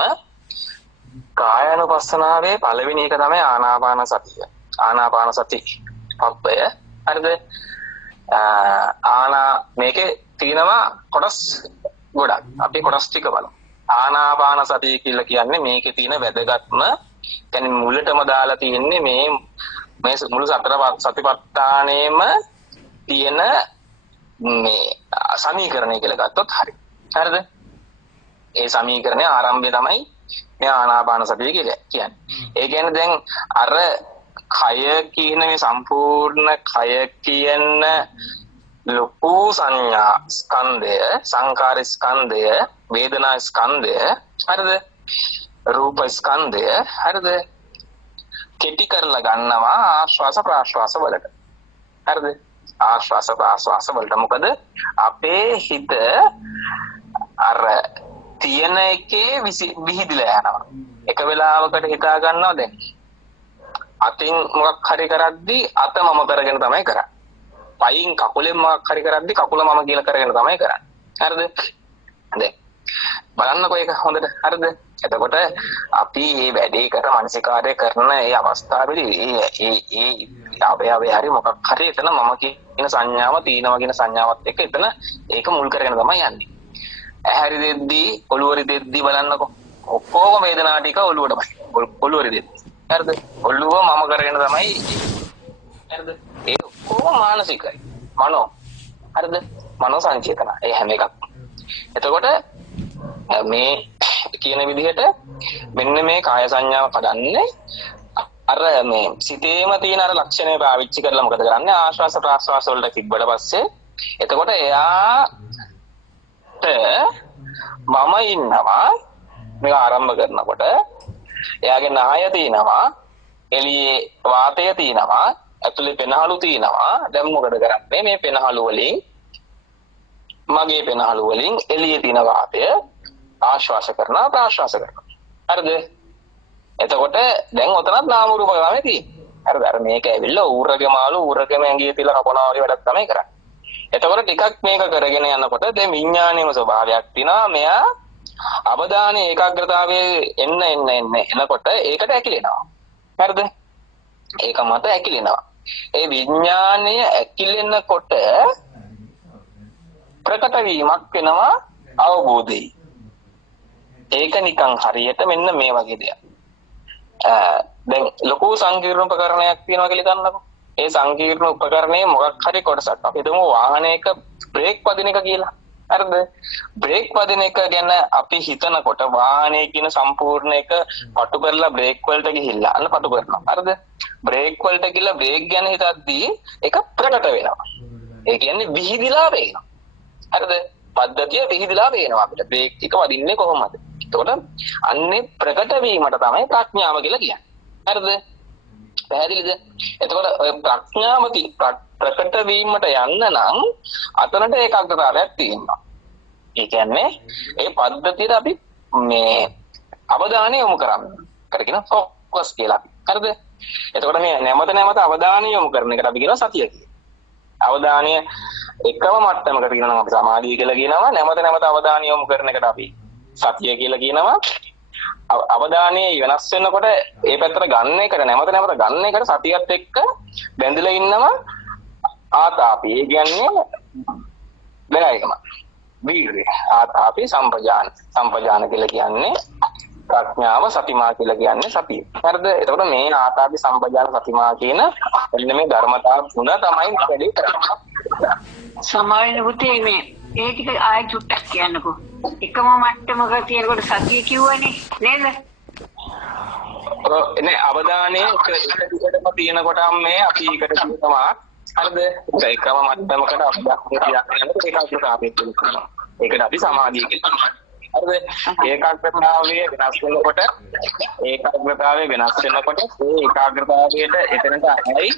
කායානුපස්සනාවේ පළවෙනි එක තමයි ආනාපාන සතිය. ආනාපාන සති පබ්බය. හරිද? මේකේ තියෙනවා කොටස් ගොඩක්. අපි කොටස් ටික බලමු. ආනාපාන සතිය කියලා කියන්නේ මේකේ තියෙන වැදගත්ම කියන්නේ මුලටම දාලා තියෙන්නේ මේ මුළු සතිපට්ඨානෙම තියෙන මේ සමීකරණය කියලා ගත්තොත් හරි. හරිද? ඒ සමීකරණයේ ආරම්භය තමයි මේ ආනාපාන සතිය කියලා කියන්නේ. ඒ කියන්නේ දැන් අර කය කියන මේ සම්පූර්ණ කය කියන ලොකු සංඥා ස්කන්ධය, සංකාර ස්කන්ධය, වේදනා ස්කන්ධය, හරිද? රූප ස්කන්ධය, හරිද? කෙටි කරලා ගන්නවා ආශ්වාස ප්‍රාශ්වාස වලට. හරිද? ආශ්වාස ප්‍රාශ්වාස වලට. මොකද අපේ හිත අර තියෙන එකේ විහිදිලා යනවා. එක වෙලාවකට හිතා ගන්නවා දැන් අතින් මොකක් හරි කරද්දී අත මම කරගෙන තමයි කරන්නේ. පයින් කකුලෙන් මොකක් හරි කරද්දී කකුල මම කියලා කරගෙන තමයි කරන්නේ. හරිද? දැන් බලන්නකෝ ඒක හොඳට. හරිද? එතකොට අපි මේ වැඩේ කර මානසිකාර්ය කරන මේ අවස්ථාවේදී ඒ හරි මොකක් හරි එතන මම කියන සංඥාව තීනවා කියන සංඥාවත් එක්ක එතන ඒක මුල් කරගෙන තමයි යන්නේ. ඇහැරි දෙද්දී ඔළුවරි දෙද්දී බලන්නකෝ. ඔක්කොම වේදනා ටික ඔළුවටමයි. ඔළුවරි දෙද්දී. හරිද? ඔළුව මම කරගෙන තමයි. හරිද? ඒ ඔක්කොම මානසිකයි. මනෝ. හරිද? මනෝ සංචේතන. ඒ හැම එකක්. එතකොට මේ කියන විදිහට මෙන්න මේ කාය සංඥාව කඩන්නේ අර මේ සිතේම තියෙන අර ලක්ෂණය පාවිච්චි කරලා මොකද කරන්නේ? ආශ්වාස ප්‍රාශ්වාස වලට තිබ්බට පස්සේ එතකොට එයාට මම ඉන්නවා මේක ආරම්භ කරනකොට එයාගේ නාය තියෙනවා, එළියේ වාතය තියෙනවා, ඇතුලේ පෙනහළු තියෙනවා. දැන් මොකද කරන්නේ? මේ පෙනහළු වලින් මගේ පෙනහළු වලින් එළියේ තියෙන වාතය ආශ්වාස කරනවා ප්‍රාශ්වාස කරනවා. හරිද? එතකොට දැන් ඔතනත් නාම රූප ගාමේ තියෙන්නේ. හරිද? අර මේක ඇවිල්ලා ඌරගේ මාළු ඌරගේම ඇඟිය තියලා කපනවා වගේ වැඩක් තමයි කරන්නේ. එතකොට ටිකක් මේක කරගෙන යනකොට දැන් විඥානයේම ස්වභාවයක් තියෙනවා. මෙයා අවධානය ඒකාග්‍රතාවයේ එනකොට ඒකට ඇකිලෙනවා. හරිද? ඒක මත ඇකිලෙනවා. ඒ විඥානය ඇකිලෙනකොට ප්‍රකට වීමක් වෙනවා අවබෝධයි. ඒක නිකන් හරියට මෙන්න මේ වගේ දෙයක්. දැන් ලොකු සංකීර්ණ උපකරණයක් තියෙනවා කියලා ගන්නකො. ඒ සංකීර්ණ උපකරණයේ මොකක් හරි කොටසක් අපි හිතමු වාහනයක බ්‍රේක් වදින එක කියලා. හරිද? බ්‍රේක් වදින එක ගැන අපි හිතනකොට වාහනයේ කියන සම්පූර්ණ එක පටු කරලා බ්‍රේක් වලට ගිහිල්ලා අන්න පටු කරනවා. හරිද? බ්‍රේක් වලට ගිහලා බ්‍රේක් ගැන හිතද්දී ඒක ප්‍රකට වෙනවා. ඒ කියන්නේ විහිදිලා වෙනවා. හරිද? පද්ධතිය විහිදිලා වෙනවා අපිට. බ්‍රේක් ටික වදින්නේ කොහොමද? එතකොට අන්නේ ප්‍රකට වීමට තමයි ප්‍රඥාව කියලා කියන්නේ. හරිද? පැහැදිලිද? එතකොට ඔය ප්‍රඥාවති ප්‍රකට වීමට යන්න නම් අතනට ඒකාග්‍රතාවයක් තියෙනවා. ඒ කියන්නේ ඒ පද්ධතියට අපි මේ අවධානය යොමු කරගෙන ફોකස් කියලා. හරිද? එතකොට මේ නැවත අවධානය යොමු කරන එකට අපි කියනවා සතිය කියලා. අවධානය එකම මට්ටමකට කියනවා අපි සමාධිය කියලා කියනවා. නැවත අවධානය යොමු කරන එකට අපි සතිය කියලා කියනවා. අවධානය වෙනස් වෙනකොට ඒ පැත්තට ගන්න එකට නැවත ගන්න එකට සතියත් එක්ක බැඳිලා ඉන්නවා ආතාපි. ඒ කියන්නේ වෙනයිකම. වීර්ය. ආතාපි සම්පජාන කියලා කියන්නේ ප්‍රඥාව, සතිමා කියලා කියන්නේ සතිය. හරිද? එතකොට මේ ආතාපි සම්පජාන සතිමා කියන එන්න මේ ධර්මතා තුන තමයි වැඩි කරන්නේ. සමාවෙන පුතේ මේ ඒ ටික ආයෙ චුට්ටක් කියන්නකෝ. එකම මට්ටමක තියෙනකොට සතිය කිව්වනේ නේද? නේ අවධානය එක දිගටම තියෙනකොට මේ අපි එකට කියනවා. හරිද? එකම මට්ටමකට අවධානය තියාගෙන ඒකාග්‍රතාවය කියනවා. ඒකට අපි සමාධිය කියනවා. හරිද? ඒකාග්‍රතාවයේ වෙනස් වෙනකොට ඒ ඒකාග්‍රතාවයට එතනට ඇයි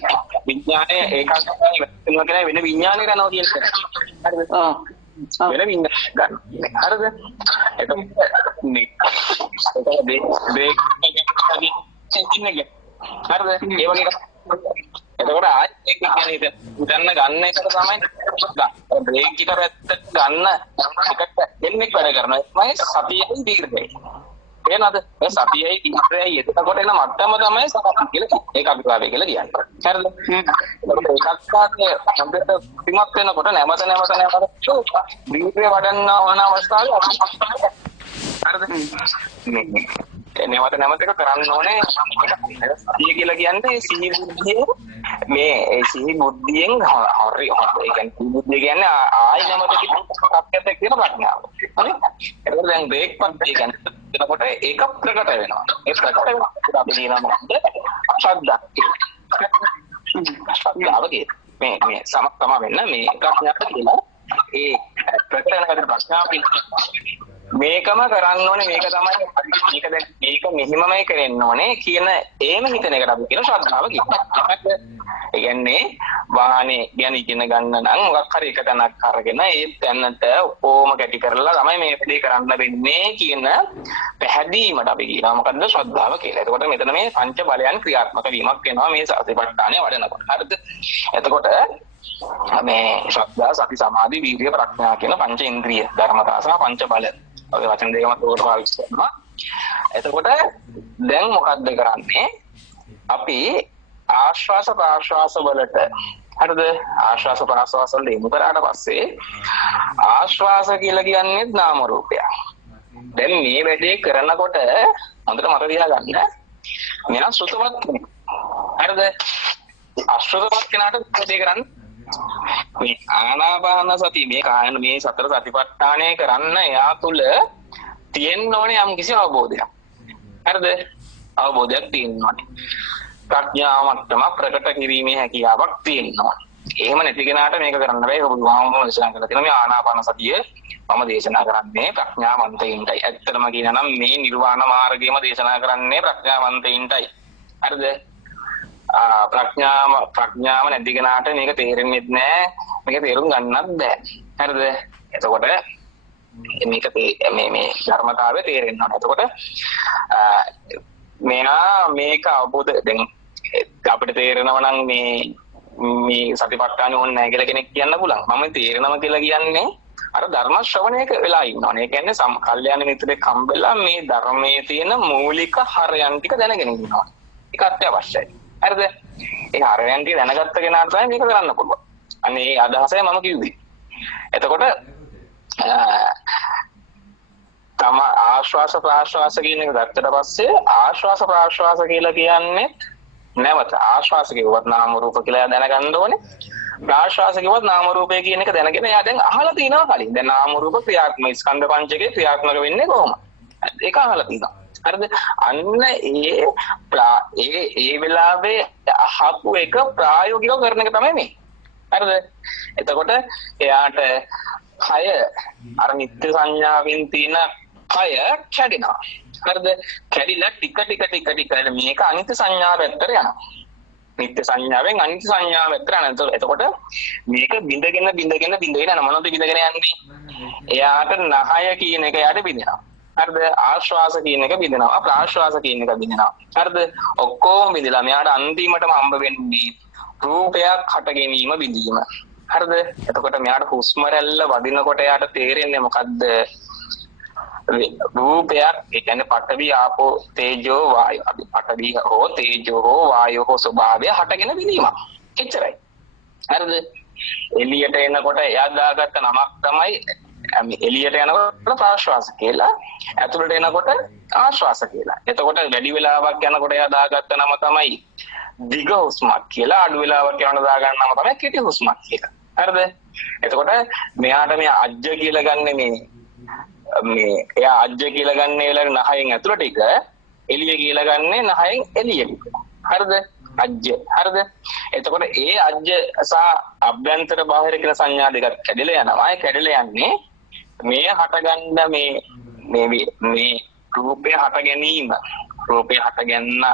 විඥානය ඒකාග්‍රතාවය වෙනස් වෙනවා කියන වෙන විඥානයක් යනවා කියන්නේ. හරිද? වෙන විඥානයක් ගන්න. හරිද? එතකොට බ්‍රේක් හරිද? ඒ වගේ එතකොට ආයෙත් ඒක කියන්නේ උදන්න ගන්න එකට තමයි බ්‍රේක් එක පැත්තට ගන්න එකට දෙන්නෙක් වැඩ කරනවා. තමයි සතියයි දීර්ඝයි. එහෙනද? මේ සතියයි දීර්ඝයි එතකොට එන මට්ටම තමයි සතිය කියලා ඒකාග්‍රතාවය කියලා කියන්නේ. හරිද? ඒකාග්‍රතාවය හම්බෙට පිමත් වෙනකොට නැවත දීර්ඝය වඩන්න ඕන අවස්ථාවේ හරිද? නැවත එක කරන්න ඕනේ සතිය කියලා කියන්නේ සිහි බුද්ධිය මේ සිහි බුද්ධියෙන් හරි ඒ කියන්නේ බුද්ධිය කියන්නේ ආයි නැවත කිප්පත් කියන ප්‍රඥාව. හරි? ඒකෝ දැන් බ්‍රේක් පන්ති කියන්නේ එතකොට ඒක ප්‍රකට වෙනවා. ඒ ප්‍රකට වෙනවා අපි කියනවා මොකද? ශ්‍රද්ධා. ශ්‍රද්ධාව කියන්නේ මේ සමතම වෙන්න මේ ප්‍රඥාව කියලා ඒ ප්‍රකට වෙන ප්‍රඥාව මේකම කරන්න ඕනේ මේක තමයි මේක දැන් මේක මෙහිමමයි කරන්න ඕනේ කියන ඒම හිතන එකට අපි කියන ශ්‍රද්ධාව කියනවා. ඒ කියන්නේ වාහනේ ගැන ඉගෙන ගන්න නම් මොකක් හරි එක තැනක් අරගෙන ඒ තැනට ඔක්කොම කැටි කරලා තමයි මේ වැඩේ කරන්න වෙන්නේ කියන පැහැදීමට අපි කියනවා මොකද්ද ශ්‍රද්ධාව කියලා. එතකොට මෙතන මේ පංච බලයන් ක්‍රියාත්මක වීමක් වෙනවා මේ සතිපට්ඨානය වඩනකොට. හරිද? එතකොට මේ ශ්‍රද්ධා සති සමාධි වීර්ය ප්‍රඥා කියන පංච ඉන්ද්‍රිය ධර්මතා සහ පංච බල ඔය වචන දෙකම උඩට පාවිච්චි කරනවා. එතකොට දැන් මොකද්ද කරන්නේ? අපි ආශ්වාස ප්‍රාශ්වාස වලට හරිද? ආශ්වාස ප්‍රාශ්වාස වල යොමු කරාට පස්සේ ආශ්වාස කියලා කියන්නේ නාම රූපයක්. දැන් මේ වැඩේ කරනකොට හොඳට මතක තියාගන්න. මෙයා ශ්‍රුතවත් කෙනෙක්. හරිද? අශ්‍රුතවත් කෙනාට වැඩේ කරන්න මේ ආනාපාන සති මේ කායන මේ සතර සතිපට්ඨානය කරන්න එයා තුල තියෙන්න ඕනේ යම් කිසි අවබෝධයක්. හරිද? අවබෝධයක් තියෙන්න ඕනේ. ප්‍රඥාව මට්ටම ප්‍රකට කිරීමේ හැකියාවක් තියෙනවා. එහෙම නැති කෙනාට මේක කරන්න බෑ. ඒක බුදුහාමුදුරුවෝ දේශනා කරලා තියෙනවා. මේ ආනාපාන සතිය මම දේශනා කරන්නේ ප්‍රඥාවන්තයින්ටයි. ඇත්තටම කියනවා නම් මේ නිර්වාණ මාර්ගයම දේශනා කරන්නේ ප්‍රඥාවන්තයින්ටයි. හරිද? ප්‍රඥාව නැති කෙනාට මේක තේරෙන්නේ නැහැ. මේක තේරුම් ගන්නත් බෑ. හරිද? එතකොට මේක මේ ධර්මතාවය තේරෙන්න ඕනේ. එතකොට මෙයා මේක අවබෝධ දැන් අපිට තේරෙනවා නම් මේ සතිපට්ඨාන ඕනේ නැහැ කියලා කෙනෙක් කියන්න පුළුවන්. මම තේරෙනවා කියලා කියන්නේ අර ධර්ම ශ්‍රවණයක වෙලා ඉන්නවනේ. ඒ කියන්නේ කල්යාණ මිත්‍රෙක් හම්බෙලා මේ ධර්මයේ තියෙන මූලික හරයන් ටික දැනගෙන ඉන්නවා. ඒක අත්‍යවශ්‍යයි. හරිද? ඒ හරයන් ටික දැනගත්ත කෙනාට තමයි මේක කරන්න පුළුවන්. අනේ ඒ අදහසයි මම කිව්වේ. එතකොට තම ආශ්වාස ප්‍රාශ්වාස කියන එක ගත්තට පස්සේ ආශ්වාස ප්‍රාශ්වාස කියලා කියන්නේ නැවත ආශ්වාස කිව්වත් නාම රූප කියලා දැනගන්න ඕනේ. ප්‍රාශ්වාස කිව්වත් නාම රූපය කියන එක දැනගෙන එයා දැන් අහලා තිනවා කලින්. දැන් නාම රූප ක්‍රියාත්මක ස්කන්ධ පංචකේ ක්‍රියාත්මක වෙන්නේ කොහොමද? ඒක අහලා තිනවා. හරිද? අන්න ඒ වෙලාවේ අහපු එක ප්‍රායෝගිකව කරන එක තමයි මේ. හරිද? එතකොට එයාට කය අර නිත්‍ය සංඥාවෙන් තියෙන කය කැඩෙනවා. හරිද? කැඩිලා ටික මේක අනිත්‍ය සංඥාව පැත්තට යනවා. නිත්‍ය සංඥාවෙන් අනිත්‍ය සංඥාව පැත්තට යනවා. එතකොට මේක බිඳගෙන යන මොනවද බිඳගෙන යන්නේ? එයාට නහය කියන එක යාට බිඳෙනවා. හරිද? ආශ්වාස කියන එක බිඳෙනවා. ප්‍රාශ්වාස කියන එක බිඳෙනවා. හරිද? ඔක්කොම බිඳලා මෙයාට අන්තිමටම හම්බ වෙන්නේ රූපයක් හට ගැනීම බිඳීම. හරිද? එතකොට මෙයාට හුස්ම රැල්ල වදිනකොට එයාට තේරෙන්නේ මොකද්ද? රූපයක්, ඒ කියන්නේ පඨවි ආපෝ තේජෝ වායෝ. අපි පඨවි හෝ තේජෝ හෝ වායෝ හෝ ස්වභාවය හටගෙන බිඳීමක්. එච්චරයි. හරිද? එළියට එනකොට එයා දාගත්ත නමක් තමයි එළියට යනකොට ප්‍රාශ්වාස කියලා, ඇතුළට එනකොට ආශ්වාස කියලා. එතකොට වැඩි වෙලාවක් යනකොට එයා දාගත්ත නම තමයි දිග හුස්මක් කියලා, අඩු වෙලාවක් යනකොට දාගන්න නම තමයි කෙටි හුස්මක් කියලා. හරිද? එතකොට මෙයාට මේ අජ්ජ කියලා ගන්න මේ එයා අජ්ජ කියලා ගන්න වෙලාවේ නහයෙන් ඇතුළට එක, එළිය කියලා ගන්නේ නහයෙන් එළියට. හරිද? අජ්ජ. හරිද? එතකොට ඒ අජ්ජ සහ අභ්‍යන්තර බාහිර කියන සංඥා දෙකක් කැඩිලා යනවා. ඒ කැඩිලා යන්නේ මේ හටගන්න මේ රූපය හට ගැනීම. රූපය හටගන්න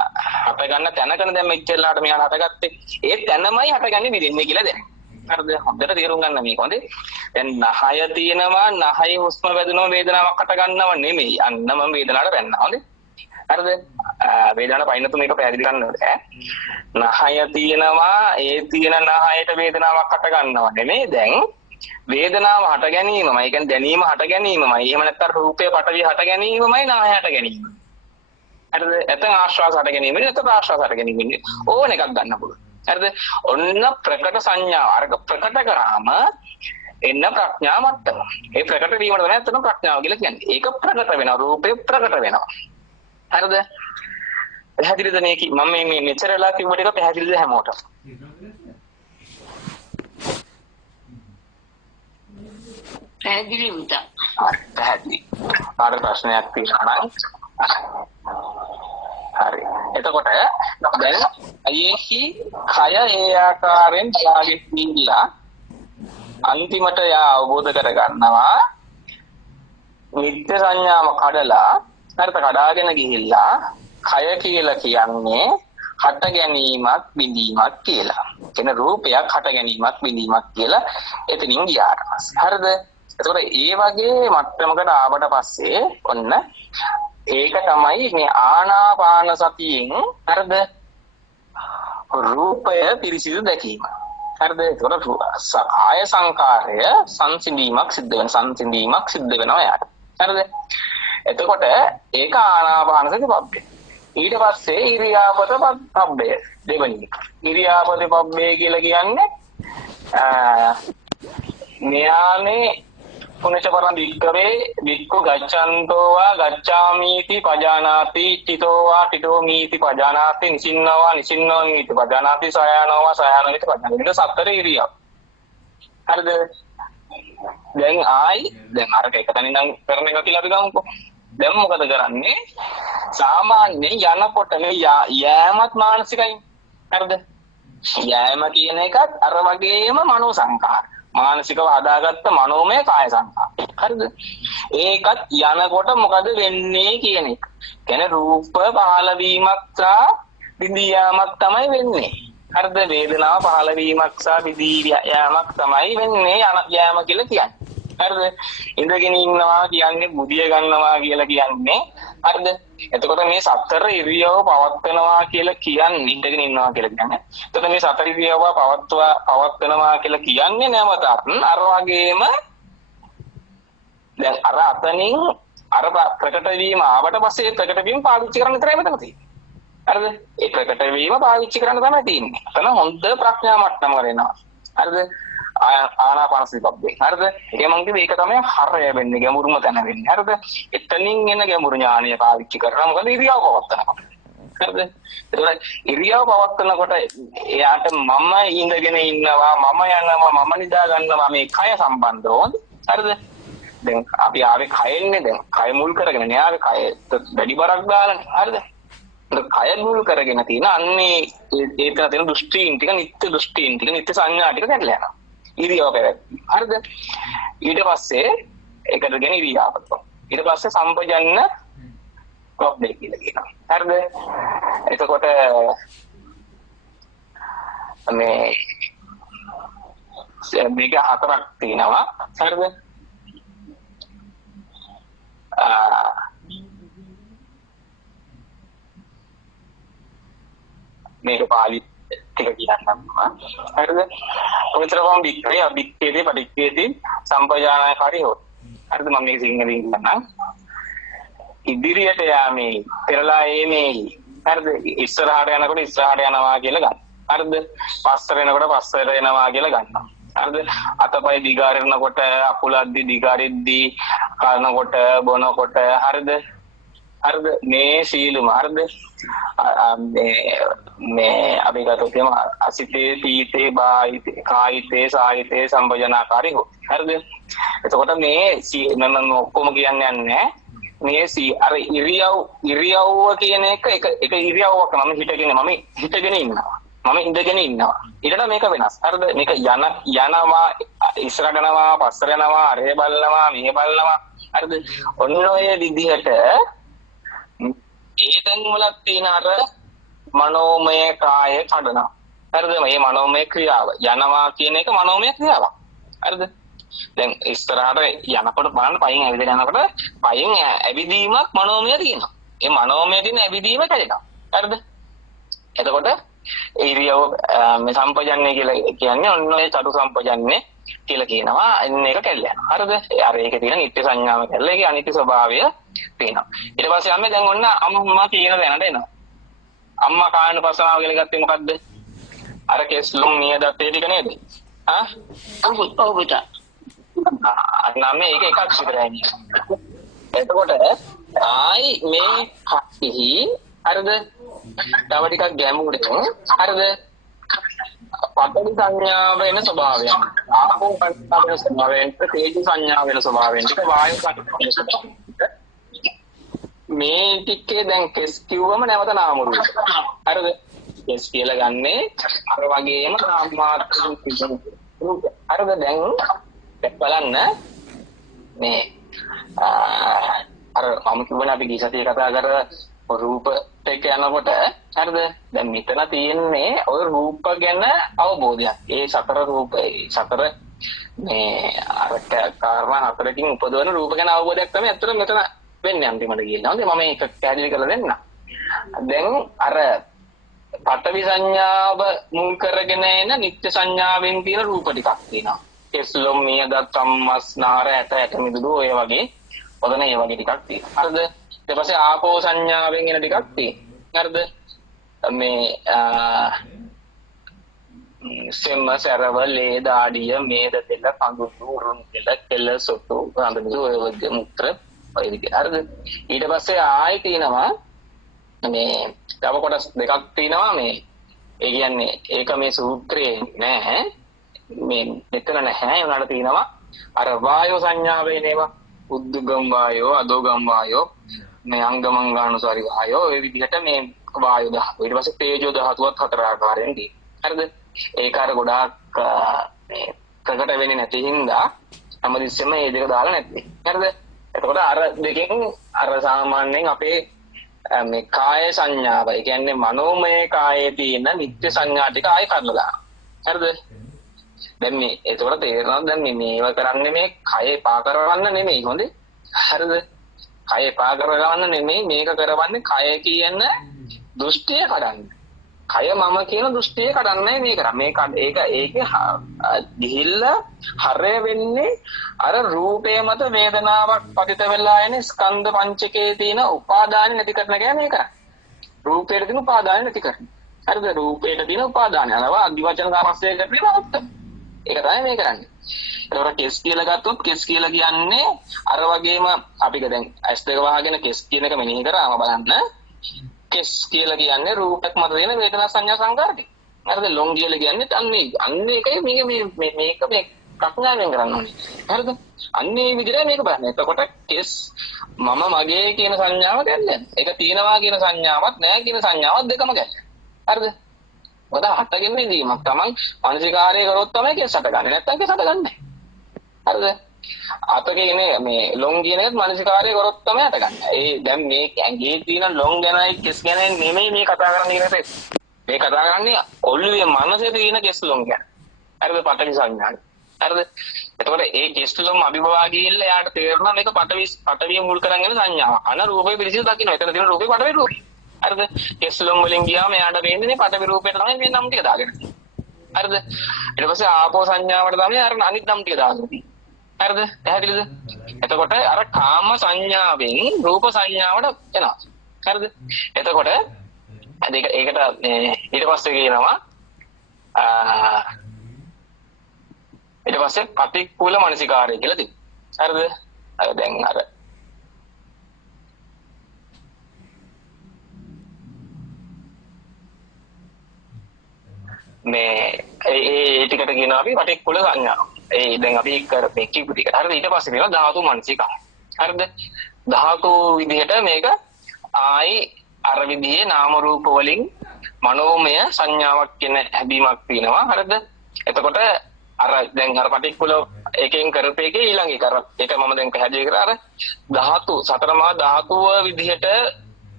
තැනකන දැන් මෙච්චරලාට මෙයාට හටගත්තේ. ඒ තැනමයි හටගන්නේ විදින්නේ කියලා දැන්. හරිද? හොඳට තේරුම් ගන්න මේක. හොඳේ. දැන් නහය තියෙනවා, නහය හුස්ම වැදෙනවා, වේදනාවක් හට ගන්නව නෙමෙයි. අන්න මම වේදනාවට වැන්නා. හොඳේ. හරිද? වේදනාව පයින්නතු මේක පැහැදිලි කරන්න ඕනේ. නහය තියෙනවා, ඒ තියෙන නහයට වේදනාවක් හට ගන්නව නෙමෙයි. දැන් වේදනාව හට ගැනීමමයි, ඒ කියන්නේ දැනීම හට ගැනීමමයි. එහෙම නැත්නම් රූපය පටවි හට ගැනීමමයි නහය හට ගැනීම. හරිද? එතන ආශ්වාස හට ගැනීම නෙවෙයි, එතන ප්‍රාශ්වාස හට ගැනීම නෙවෙයි. ඕන එකක් ගන්න පුළුවන්. හරිද? ඔන්න ප්‍රකට සංඥාව. අරක ප්‍රකට කරාම එන්න ප්‍රඥා මට්ටම. ඒ ප්‍රකට වීමට තමයි එතන ප්‍රඥාව කියලා කියන්නේ. ඒක ප්‍රකට වෙනවා, රූපේ ප්‍රකට වෙනවා. හරිද? පැහැදිලිද මේක? මම මේ මෙච්චර වෙලා කිව්ව ටික පැහැදිලිද හැමෝටම? පැහැදිලි වුණා. පැහැදිලි. ආර ප්‍රශ්නයක් තියෙනවා නම් හරි. එතකොට දැන් අයේහි කය ඒ ආකාරයෙන් බලාගෙන ඉඳලා අන්තිමට යා අවබෝධ කරගන්නවා නිත්‍ය සංඥාව කඩලා හරියට කඩාගෙන ගිහිල්ලා කය කියලා කියන්නේ හට ගැනීමක් බිඳීමක් කියලා. එන රූපයක් හට ගැනීමක් බිඳීමක් කියලා එතනින් ගියාට පස්සේ. හරිද? එතකොට ඒ වගේ මට්ටමකට ආවට පස්සේ ඔන්න ඒක තමයි මේ ආනාපාන සතියෙන් හරිද? රූපය පිරිසිදු දැකීම. හරිද? ඒකට කාය සංකාරය සංසිඳීමක් සිද්ධ වෙනවා යාට. හරිද? එතකොට ඒක ආනාපාන සති පබ්බේ. ඊට පස්සේ ඉරියාපත පබ්බේ දෙවෙනි එක. ඉරියාපත පබ්බේ කියලා කියන්නේ ඥානේ පුනච පරං වික්කවේ වික්ඛු ගච්ඡන්තෝ වා ගච්ඡාමීති පජානාති චිතෝ වා චිතෝ මීති පජානාති නිසින්නෝ මීති පජානාති සයනෝ වා සයනෝ මීති පජානාති. සතර ඉරියව්. හරිද? දැන් අරක එක තැනින් නම් කරන එක කියලා අපි ගමුකෝ. දැන් මොකද කරන්නේ? සාමාන්‍යයෙන් යනකොට මේ යෑමත් මානසිකයි. හරිද? යෑම කියන එකත් අර වගේම මනෝ සංකාර. මානසිකව හදාගත්ත මනෝමය කාය සංකාර. හරිද? ඒකත් යනකොට මොකද වෙන්නේ කියන එක. කියන්නේ රූප පහළ වීමක් සහ විඳී යාමක් තමයි වෙන්නේ. හරිද? වේදනාව පහළ වීමක් සහ විඳී යාමක් තමයි වෙන්නේ යෑම කියලා කියන්නේ. හරිද? ඉඳගෙන ඉන්නවා කියන්නේ බුදිය ගන්නවා කියලා කියන්නේ. හරිද? එතකොට මේ සතර ඉරියව්ව පවත්වනවා කියලා කියන්නේ ඉඳගෙන ඉන්නවා කියලා කියන්නේ. එතකොට මේ සතර ඉරියව්ව පවත්වනවා කියලා කියන්නේ නැවතත් අර වගේම දැන් අර අතනින් අර ප්‍රකට වීම ආවට පස්සේ ප්‍රකට වීම පාවිච්චි කරන්න විතරයි මෙතන තියෙන්නේ. හරිද? ඒ ප්‍රකට වීම පාවිච්චි කරන්න තමයි තියෙන්නේ. එතන හොඳ ප්‍රඥා මට්ටම කරේනවා. හරිද? ආනාපාන සති පබ්බේ. හරිද? ඒ මං කිව්වේ ඒක තමයි හරය වෙන්නේ, ගැඹුරුම තැන වෙන්නේ. හරිද? එතනින් එන ගැඹුරු ඥානය පාවිච්චි කරනවා. මොකද ඉරියව් පවත්වනකොට. හරිද? ඒතකොට ඉරියව් පවත්වනකොට එයාට මම ඉඳගෙන ඉන්නවා, මම යනවා, මම නිදා ගන්නවා මේ කය සම්බන්ධව. හරිද? දැන් අපි ආවේ කයෙන්නේ දැන්. කය මුල් කරගෙන නේ ආවේ කය වැඩි බරක් දාලානේ. හරිද? කය මුල් කරගෙන තියෙන අන්නේ ඒතන තියෙන දෘෂ්ටීන් ටික, නිත්‍ය දෘෂ්ටීන් ටික, නිත්‍ය සංඥා ටික කැඩලා යනවා. ඉරියව් පැවැත්ම. හරිද? ඊට පස්සේ ඒකට ගෙන ඉරියාපත. ඊට පස්සේ සම්පජන්න කොබ්බේ කියලා කියනවා. හරිද? එතකොට මේක හතරක් තියෙනවා. හරිද? මේක පාලි ටික කියන්නම්. හරිද? ඔයතරම් වික්‍රේ අභික්කේදී පරික්කේදී සම්පජානකාරී හොත්. හරිද? මම මේක සිංහලෙන් කියන්නම්. ඉදිරියට යාමේ පෙරලා එීමේ. හරිද? ඉස්සරහට යනකොට ඉස්සරහට යනවා කියලා ගන්න. හරිද? පස්සට එනකොට පස්සට එනවා කියලා ගන්නවා. හරිද? අතපය දිගාරනකොට අකුලද්දි දිගාරෙද්දී කනකොට බොනකොට. හරිද? හරිද? මේ සීලුම. හරිද? මේ අපි ගත්තොත් එම අසිතේ පීතේ බාහිතේ කායිතේ සාහිතේ සම්පජනාකාරී හො. හරිද? එතකොට මේ මම ඔක්කොම කියන්නේ නැහැ. මේ අර ඉරියව්ව කියන එක ඉරියව්වක්. මම හිටගෙන ඉන්නවා. මම ඉඳගෙන ඉන්නවා. ඊටට මේක වෙනස්. හරිද? මේක යනවා ඉස්සරහට යනවා පස්සට යනවා අරේ බලනවා මෙහෙ බලනවා. හරිද? ඔන්න ඔය විදිහට ඒ තැන් වල තියෙන අර මනෝමය කාය කඩනවා. හරිද? මේ මනෝමය ක්‍රියාව යනවා කියන එක මනෝමය ක්‍රියාවක්. හරිද? දැන් ඉස්සරහට යනකොට බලන්න පයින් ඇවිදලා යනකොට පයින් ඇවිදීමක් මනෝමය තියෙනවා. ඒ මනෝමය තියෙන ඇවිදීම කැඩෙනවා. හරිද? එතකොට ඉරියව් මේ සම්පජන්ණය කියලා කියන්නේ ඔන්න ඔය චතු සම්පජන්ණය කියලා කියනවා. එන්න එක කැඩලා යනවා. හරිද? අර ඒකේ තියෙන නිත්‍ය සංඥාව කැඩලා ඒකේ අනිත්‍ය ස්වභාවය පේනවා. ඊට පස්සේ අපි දැන් ඔන්න අම්මා කියන දැනට එනවා. අම්මා කායන පස්සනාව කියලා ගත්තේ මොකද්ද? අර කෙස්ලුම් නියදත් ඒ ටික නේද? ඔව් පුතා. නම් මේක එකක් විතරයි. එතකොට ආයි මේ කක්කෙහි හරිද? තව ටිකක් ගැඹුරට හරිද? පඨවි සංඥාව වෙන ස්වභාවයක්. ආපෝ සංඥාව වෙන ස්වභාවයෙන්, තේජෝ සංඥාව වෙන ස්වභාවයෙන්, වායු සංඥාව වෙන ස්වභාවයෙන්. මේ ටිකේ දැන් කෙස් කිව්වම නැවත නාම රූප. හරිද? කෙස් කියලා ගන්නේ අර වගේම නාම මාත්‍රික රූප. හරිද? දැන් බලන්න මේ අර මම කිව්වනේ අපි ගිසතිය කතා කර රූප එක යනකොට හරිද? දැන් මෙතන තියෙන්නේ ওই රූප ගැන අවබෝධයක්. ඒ සතර රූපේ සතර මේ අර කාරණා හතරකින් උපදවන රූප ගැන අවබෝධයක් තමයි අතට මෙතන වෙන්නේ අන්තිමට කියන්නේ. හොඳයි මම මේක පැහැදිලි කරලා දෙන්නම්. දැන් අර පඨවි සංඥාව මුල් කරගෙන එන නිත්‍ය සංඥාවෙන් තියෙන රූප ටිකක් තියෙනවා. කෙස්ලොම් නියදත් සම්මස්නාර ඇට මිදුළු ඔය වගේ ඔතන ඒ වගේ ටිකක් තියෙනවා. හරිද? ඊට පස්සේ ආපෝ සංඥාවෙන් එන ටිකක් තියෙනවා. හරිද? මේ සෙම්ම සරව ලේ දාඩිය මේද තෙල පඳුරු උරුම් තෙල කෙල සොට්ටු රඳමිදු ඔය වගේ මුත්‍ර ඔය විදිහට. හරිද? ඊට පස්සේ ආයි තියෙනවා මේ තව කොටස් දෙකක් තියෙනවා මේ ඒ කියන්නේ ඒක මේ සූත්‍රයේ නෑ මේ මෙතන නැහැ උනාට තියෙනවා අර වායෝ සංඥාවේ නේවා උද්දුගම් වායෝ අදෝගම් වායෝ මේ අංගමංගානුසාරි වායෝ ඒ විදිහට මේ වායු ධාතු ඊට පස්සේ තේජෝ ධාතුවත් හතර ආකාරයෙන් තියෙනවා. හරිද? ඒක අර ගොඩාක් මේ ප්‍රකට වෙන්නේ නැති හින්දා හැමතිස්සෙම මේ දෙක දාලා නැත්තේ. හරිද? එතකොට අර දෙකෙන් අර සාමාන්‍යයෙන් අපේ මේ කාය සංඥාව, ඒ කියන්නේ මනෝමය කායේ තියෙන නිත්‍ය සංඥා ටික ආයෙ කඩලා දානවා. හරිද? දැන් මේ ඒතකොට තේරෙනවද දැන් මේව කරන්නේ මේ කය පා කරවන්න නෙමෙයි හොඳේ. හරිද? කය පා කරගන්න නෙමෙයි මේක කරවන්නේ කය කියන දෘෂ්ටිය කඩන්න. කය මම කියන දෘෂ්ටිය කඩන්නයි මේ කරන්නේ. ඒකේ ගිහිල්ලා හරය වෙන්නේ අර රූපේ මත වේදනාවක් පතිත වෙලා එන ස්කන්ධ පංචකයේ තියෙන උපාදාන නැති කරන එක මේ කරන්නේ. රූපේට තියෙන උපාදාන නැති කරන. හරිද? රූපේට තියෙන උපාදාන අරවා අදිවචන සාමස්තයකට ප්‍රියවත්ත. ඒක තමයි මේ කරන්නේ. ඒතකොට කෙස් කියලා ගත්තොත් කෙස් කියලා කියන්නේ අර වගේම අපික දැන් ඇස් දෙක වහගෙන කෙස් කියන එක මෙනෙහි කරාම බලන්න කෙස් කියලා කියන්නේ රූපයක් මත වෙන වේදනා සංඥා සංකාරකේ. හරිද? ලොං කියලා කියන්නේ අන්නේ එකයි මේක මේ ප්‍රඥාවෙන් කරන්න ඕනේ. හරිද? අන්නේ විදිහට මේක බලන්න. එතකොට කෙස් මම මගේ කියන සංඥාව ගන්න. ඒක තියෙනවා කියන සංඥාවක් නැහැ කියන සංඥාවක් දෙකම ගන්න. හරිද? මොකද හටගෙන ඉඳීමක් තමන් මානසිකාරය කරොත් තමයි කෙස් හටගන්නේ. නැත්නම් කෙස් හටගන්නේ නැහැ. හරිද? අතකේ මේ ලොං කියන එකත් මානසිකාරය කරොත් තමයි හටගන්නේ. ඒ දැන් මේ ඇඟේ තියෙන ලොං ගැනයි කෙස් ගැනයි නෙමෙයි මේ කතා කරන්නේ කියන එක. මේ කතා කරන්නේ ඔළුවේ මනසේ තියෙන කෙස් ලොං ගැන. හරිද? පඨවි සංඥායි. හරිද? එතකොට ඒ කෙස් ලොම් අභිභවා ගිහිල්ලා යාට තේරෙනවා මේක පඨවිය මුල් කරගෙන සංඥාවක්. අන රූපේ පිළිසිදු දකින්න. එතන තියෙන රූපේ පඨවි රූපේ. හරිද? කෙස් ලොම් වලින් ගියාම යාට වෙන්නේ පඨවි රූපේට තමයි මේ නම් ටික දාගෙන තියෙන්නේ. හරිද? ඊට පස්සේ ආපෝ සංඥාවට තමයි අර අනිත් නම් ටික දාගෙන තියෙන්නේ. හරිද? පැහැදිලිද? එතකොට අර කාම සංඥාවෙන් රූප සංඥාවට එනවා. හරිද? එතකොට ඒකට ඊට පස්සේ කියනවා ඊට පස්සේ පටික්කුල මනසිකාරය කියලා තියෙනවා. හරිද? දැන් අර මේ ඒ ටිකට කියනවා අපි පටික්කුල සංඥා. ඒ දැන් අපි කරපේ කිව්ව ටික. හරිද? ඊට පස්සේ මේවා ධාතු මනසිකාරය. හරිද? ධාතු විදිහට මේක ආයි අර විදිහේ නාම රූප වලින් මනෝමය සංඥාවක් කියන හැබීමක් තියෙනවා. හරිද? එතකොට අර දැන් අර පටික්කුල එකෙන් කරපේකේ ඊළඟ ඒක මම දැන් පැහැදිලි කරා අර ධාතු සතරමා ධාතුව විදිහට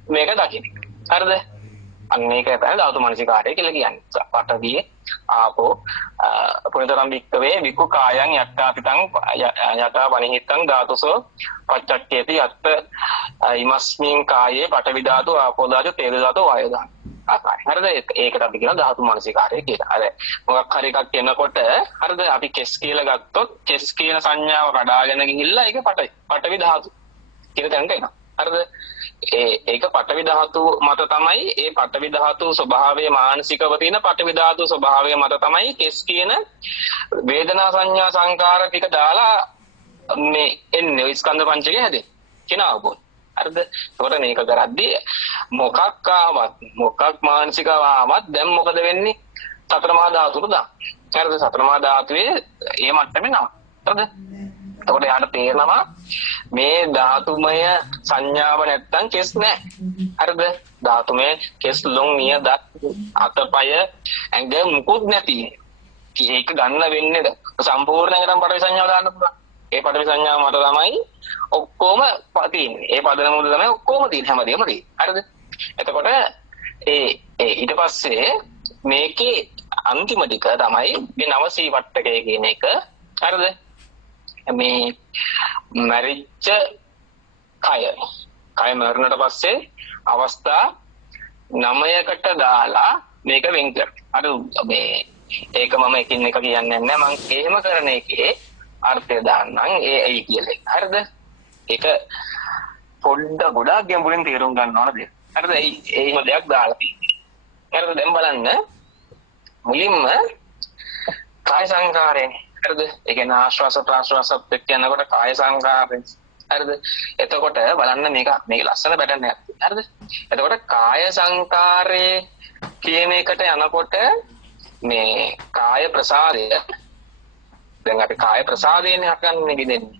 මේක දකින්න. හරිද? අන්න ඒක තමයි ධාතු මනසිකාරය කියලා කියන්නේ. පඨවියේ ආපෝ පුනිතරම් වික්කවේ විකු කායං යත්තාපිතං යතා වනිහිතං ධාතුසෝ පච්චක්කේති යත්ත ඉමස්මින් කායේ පඨවි ධාතු ආපෝ ධාතු තේජෝ ධාතු වායෝ ධාතු ආකාරය. හරිද? ඒකට අපි කියන ධාතු මනසිකාරය කියලා. අර මොකක් හරි එකක් එනකොට හරිද? අපි කෙස් කියලා ගත්තොත් කෙස් කියන සංඥාව කඩාගෙන ගිහිල්ලා ඒක පඨවි ධාතු කියලා තැනට එනවා. හරිද? ඒක පඨවි ධාතු මත තමයි ඒ පඨවි ධාතු ස්වභාවයේ මානසිකව තියෙන පඨවි ධාතු ස්වභාවයේ මත තමයි කෙස් කියන වේදනා සංඥා සංකාර ටික දාලා මේ එන්නේ ස්කන්ධ පංචකය හැදෙන්නේ. කියන අවබෝධ. හරිද? ඒකට මේක කරද්දී මොකක් ආවත් මොකක් මානසිකව ආවත් දැන් මොකද වෙන්නේ? සතර මහා ධාතුට දාන්න. හරිද? සතර මහා ධාතුවේ ඒ මට්ටමේ නම. හරිද? එතකොට යාට තේරෙනවා මේ ධාතුමය සංඥාව නැත්තම් කෙස් නැහැ. හරිද? ධාතුමය කෙස් ලොම් නිය දත් අතපය ඇඟ මුකුත් නැති. ඒක ගන්න වෙන්නේද? සම්පූර්ණයෙන්ම පටවි සංඥාව දාන්න පුළුවන්. ඒ පටවි සංඥාව මත තමයි ඔක්කොම තියෙන්නේ. ඒ පදනම උඩ තමයි ඔක්කොම තියෙන්නේ හැමදේම තියෙන්නේ. හරිද? එතකොට ඊට පස්සේ මේකේ අන්තිම ටික තමයි මේ නවසී වට්ටකය කියන එක. හරිද? මේ මරිච්ච කය මරණට පස්සේ අවස්ථා 9කට දාලා මේක වෙන් කර. අර මේ ඒක මම එකින් එක කියන්නේ නැහැ. මම එහෙම කරන එකේ අර්ථය දාන්නම් ඒ ඇයි කියලා. හරිද? ඒක පොඩ්ඩක් ගොඩාක් ගැඹුරින් තේරුම් ගන්න ඕන දෙයක්. හරිද? ඒම දෙයක් දාලා තියෙන්නේ. හරිද? දැන් බලන්න මුලින්ම කාය සංකාරයනේ. හරිද? ඒ කියන්නේ ආශ්වාස ප්‍රාශ්වාස යනකොට කාය සංකාරය. හරිද? එතකොට බලන්න මේක ලස්සන පැටර්න් එකක්. හරිද? එතකොට කාය සංකාරයේ කියන එකට යනකොට මේ කාය ප්‍රසාදය දැන් අපි කාය ප්‍රසාදයනේ හටගන්නේ විදින්නේ.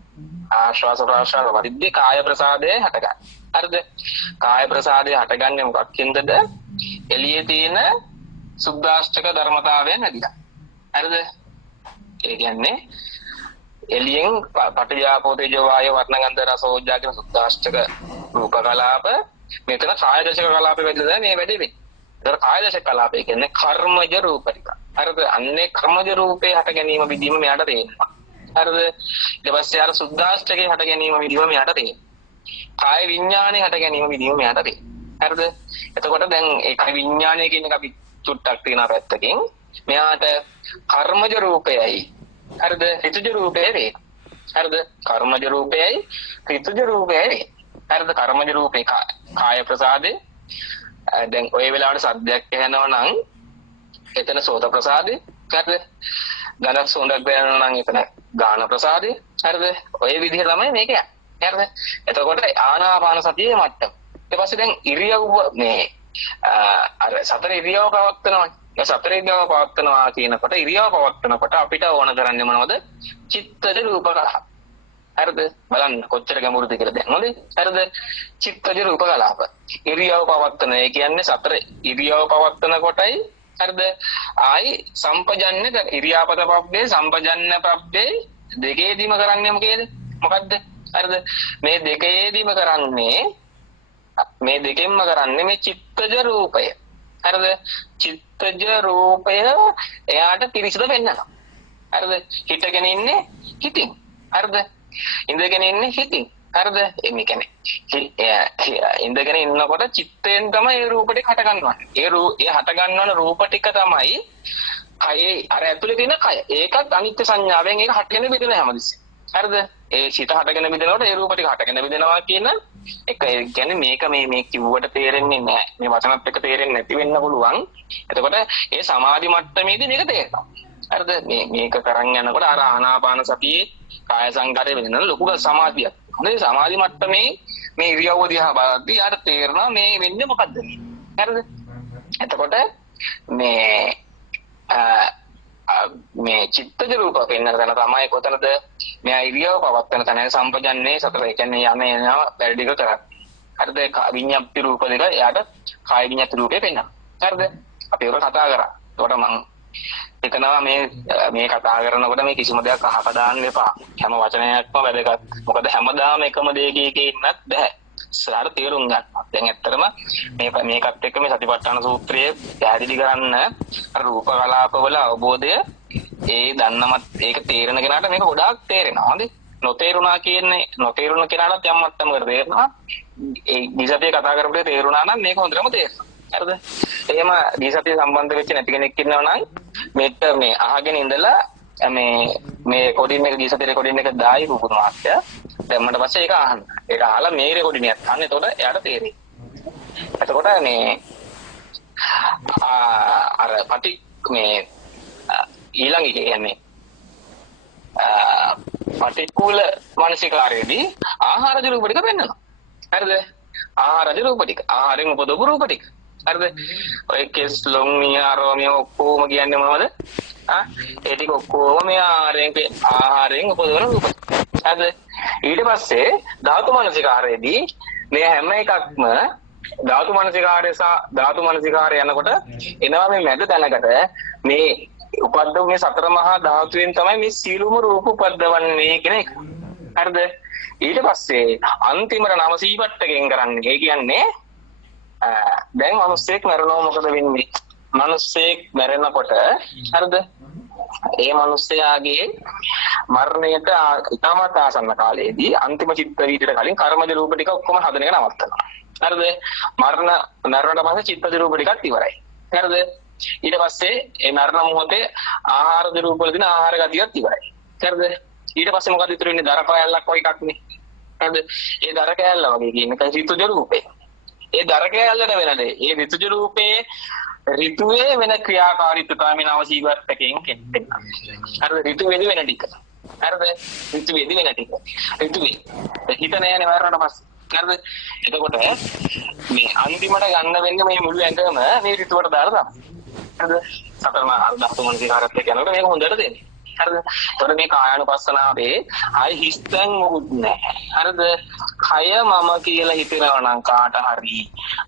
ආශ්වාස ප්‍රාශ්වාස වරිද්දී කාය ප්‍රසාදය හටගන්න. හරිද? කාය ප්‍රසාදය හටගන්නේ මොකක්ින්දද? එළියේ තියෙන සුද්ධාෂ්ටක ධර්මතාවයන් නැතිලා. හරිද? ඒ කියන්නේ එළියෙන් පටිඝාපෝ තේජෝ වායෝ වර්ණගන්ධ රස ඕජා කියන සුද්ධාෂ්ටක රූප කලාප මෙතන කාය දශක කලාපෙ වෙද්දලා මේ වැඩේ වෙන්නේ. ඒතර කාය දශක කලාපය කියන්නේ කර්මජ රූප ටික. හරිද? අන්නේ කර්මජ රූපේ හට ගැනීම විදීම මෙයාට තේරෙනවා. හරිද? ඊට පස්සේ අර සුද්ධාෂ්ටකේ හට ගැනීම විදීම මෙයාට තේරෙනවා. කාය විඥානේ හට ගැනීම විදීම මෙයාට තේරෙනවා. හරිද? එතකොට දැන් ඒ කාය විඥානය කියන එක අපි චුට්ටක් තියෙන පැත්තකින් මෙයාට කර්මජ රූපයයි. හරිද? ඍතුජ රූපයයි වේ. හරිද? කර්මජ රූපයයි ඍතුජ රූපයයි වේ. හරිද? කර්මජ රූපේ කාය ප්‍රසාදේ දැන් ඔය වෙලාවට සද්දයක් ඇහෙනවා නම් එතන සෝත ප්‍රසාදේ. හරිද? ගඳක් සුවඳක් දැනෙනවා නම් එතන ගාන ප්‍රසාදේ. හරිද? ඔය විදිහ තමයි මේක යන්නේ. හරිද? එතකොට ආනාපාන සතියේ මට්ටම. ඊට පස්සේ දැන් ඉරියව්ව මේ අර සතර ඉරියව්ව පවත්වනවා. ඒ සතර ඉරියව්ව පවත්වනවා කියනකොට ඉරියව්ව පවත්වනකොට අපිට ඕන කරන්නේ මොනවද? චිත්තජ රූප කලාප. හරිද? බලන්න කොච්චර ගැඹුරුද කියලා දැන්. හොඳේ. හරිද? චිත්තජ රූප කලාප. ඉරියව්ව පවත්වන. ඒ කියන්නේ සතර ඉරියව්ව පවත්වන කොටයි හරිද? ආයි සම්පජන්‍ය ඉරියාපත පබ්බේ සම්පජන්‍ය පබ්බේ දෙකේදීම කරන්නේ මොකද්ද? හරිද? මේ දෙකේදීම කරන්නේ මේ දෙකෙන්ම කරන්නේ මේ චිත්තජ රූපය. හරිද? චිත්තජ රූපය එයාට පිරිසිදු වෙන්නවා. හරිද? හිතගෙන ඉන්නේ හිතින්. හරිද? ඉඳගෙන ඉන්නේ හිතින්. හරිද? ඒ කියන්නේ ඉඳගෙන ඉන්නකොට චිත්තයෙන් තමයි ඒ රූප ටික හට ගන්නවන්නේ. ඒ හට ගන්නවන රූප ටික තමයි කයේ අර ඇතුලේ තියෙන කය. ඒකත් අනිත්‍ය සංඥාවෙන් ඒක හටගෙන බෙදෙන හැමදෙස්සෙම. හරිද? ඒ සිත හටගෙන බෙදෙනකොට ඒ රූප ටික හටගෙන බෙදෙනවා කියන එක. ඒ කියන්නේ මේක මේ කිව්වට තේරෙන්නේ නැහැ. මේ වචනත් එක්ක තේරෙන්නේ නැති වෙන්න පුළුවන්. එතකොට ඒ සමාධි මට්ටමේදී මේක තේරෙනවා. හරිද? මේක කරන් යනකොට අර ආනාපාන සතියේ කාය සංකාරය වෙන ලොකු සමාධියක්. හොඳේ සමාධි මට්ටමේ මේ ඉරියව්ව දිහා බලද්දී යාට තේරෙනවා මේ වෙන්නේ මොකද්ද කියලා. හරිද? එතකොට මේ චිත්තජ රූප පෙන්වන තැන තමයි කොතනද මේ ඉරියව්ව පවත්වන තැන සම්පජන්නේ සතර. ඒ කියන්නේ යනවා වැඩි ටික කරන්නේ. හරිද? විඤ්ඤාප්ති රූප දෙක එයාට කාය විඤ්ඤාති රූපේ පෙන්වනවා. හරිද? අපි ඒක කතා කරා. ඒකට මම හිතනවා මේ කතා කරනකොට මේ කිසිම දෙයක් අහක දාන්න එපා. හැම වචනයක්ම වැදගත්. මොකද හැමදාම එකම දෙයක ඉන්නත් බෑ. සාර තේරුම් ගන්න. දැන් ඇත්තටම මේකත් එක්ක මේ සතිපට්ඨාන සූත්‍රයේ පැහැදිලි කරන්න අර රූප කලාපවල අවබෝධය ඒ දන්නමත් ඒක තේරෙන කෙනාට මේක ගොඩාක් තේරෙනවා. හොඳේ. නොතේරුණා කෙනාට යම් මට්ටමකට තේරෙනවා. ඒ දිසතිය කතා කරපුවේ තේරුණා නම් මේක හොඳටම තේරෙනවා. හරිද? එහෙම දිසතිය සම්බන්ධ වෙච්ච නැති කෙනෙක් ඉන්නවා නම් මේක මේ අහගෙන ඉඳලා මේ රෙකෝඩින් එක දිසතිය රෙකෝඩින් එක දායි පුපුන වාක්‍ය දැම්මට පස්සේ ඒක අහන්න. ඒක අහලා මේ රෙකෝඩින් එකත් අහන්න. එතකොට එයාට තේරෙයි. එතකොට මේ අර ඊළඟ කියන්නේ පටික්කුල මානසිකාරයේදී ආහාරජ රූප ටික පෙන්වනවා. හරිද? ආහාරජ රූප ටික. ආහාරයෙන් උපදවපු රූප ටික. හරිද? ඔය කෙස් ලොම් නියාරෝමිය ඔක්කොම කියන්නේ මොනවද? ඒ ටික ඔක්කොම මේ ආහාරයෙන් උපදවන රූප. හරිද? ඊට පස්සේ ධාතු මනසිකාරයේදී මේ හැම එකක්ම ධාතු මනසිකාරය යනකොට එනවා මේ මැද තැනකට මේ උපද්දව මේ සතර මහා ධාතුවෙන් තමයි මේ සීලුම රූප උපද්දවන්නේ කියන එක. හරිද? ඊට පස්සේ අන්තිමට නම සීපට්ටකෙන් කරන්නේ. ඒ කියන්නේ දැන් මිනිස්සෙක් මරනවා මොකද වෙන්නේ? මිනිස්සෙක් මැරෙනකොට හරිද? ඒ මිනිස්යාගේ මරණයට ඉතාමත් ආසන්න කාලයේදී අන්තිම චිත්ත වීදියට කලින් කර්මජ රූප ටික ඔක්කොම හදන එක නවත්තනවා. හරිද? මරණයට පස්සේ චිත්තජ රූප ටිකත් ඉවරයි. හරිද? ඊට පස්සේ ඒ මරණ මොහොතේ ආහාර දිරූප වල දින ආහාර ගතියක් ඉවරයි. හරිද? ඊට පස්සේ මොකද ඉතුරු වෙන්නේ? දර කෑල්ලක් වගේ එකක් නේ. හරිද? ඒ දර කෑල්ල වගේ කියන එක ඍතුජ රූපේ. ඒ දර කෑල්ලට වෙනද ඒ ඍතුජ රූපේ ඍතුවේ වෙන ක්‍රියාකාරීත්වය මේ නව ජීවිතකයෙන් කෙටෙන්න. හරිද? ඍතුවේදී වෙන ටික. හරිද? ඍතුවේදී වෙන ටික. ඍතුවේ හිත නෑනේ මරණට පස්සේ. හරිද? එතකොට මේ අන්තිමට ගන්න වෙන්නේ මේ මුළු ඇඟම මේ ඍතුවට දාලා තමයි. හරිද? සතරම ධාතු මනසිකාරත් එක්ක යනකොට මේක හොඳට දෙන්නේ. හරිද? එතකොට මේ කායानुපස්සනාවේ ආයි හිස්තන් මොකුත් නැහැ. හරිද? කය මම කියලා හිතනවා නම් කාට හරි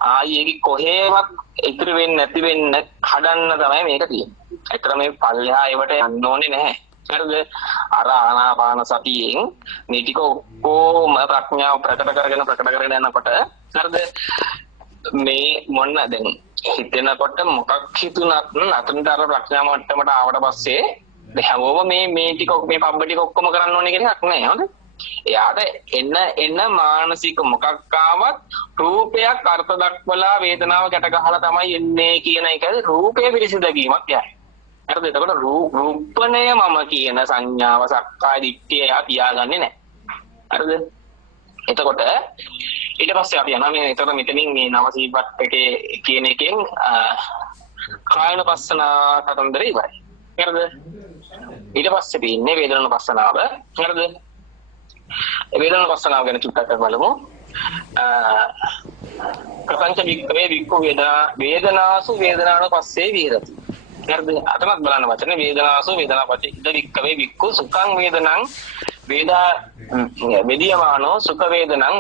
ආයි ඒක කොහේවත් ඉතුරු වෙන්නේ නැති වෙන්න හදන්න තමයි මේක තියෙන්නේ. ඒතර මේ පල්ලෙහා ඒවට යන්න ඕනේ නැහැ. හරිද? අර ආනාපාන සතියෙන් මේ ටික ඔක්කොම ප්‍රඥාව ප්‍රකට කරගෙන යනකොට හරිද? මේ මොන දැන් හිතෙනකොට මොකක් හිතුණත් අතනට අර ප්‍රඥා මට්ටමට ආවට පස්සේ හැමෝම මේ ටික මේ පබ්බ ටික ඔක්කොම කරන්න ඕනේ කියන එකක් නෑ. හොඳ? එයාට එන්න මානසික මොකක් ආවත් රූපයක් අර්ථ දක්වලා වේදනාව ගැට ගහලා තමයි එන්නේ කියන එක රූපේ පිරිසිදුවීමක් යයි. හරිද? එතකොට රූපණය මම කියන සංඥාව සක්කාය දිට්ඨිය එයා තියාගන්නේ නැහැ. හරිද? එතකොට ඊට පස්සේ අපි යනවා මේ එතකොට මෙතනින් මේ නවසීපත් එකේ කියන එකෙන් කායනුපස්සන කතන්දරේ ඉවරයි. හරිද? ඊට පස්සේ තියෙන්නේ වේදනානුපස්සනාව. හරිද? වේදනානුපස්සනාව ගැන චුට්ටක් බලමු. ප්‍රපංච වික්‍රේ වික්ඛු වේදනාසු වේදනානුපස්සේ විහෙරති. හරිද? අතනත් බලන්න වචනේ වේදනාසු වේදනාපටි ඉද වික්ඛවේ වික්ඛු සුඛං වේදනං වේදියමානෝ සුඛ වේදනං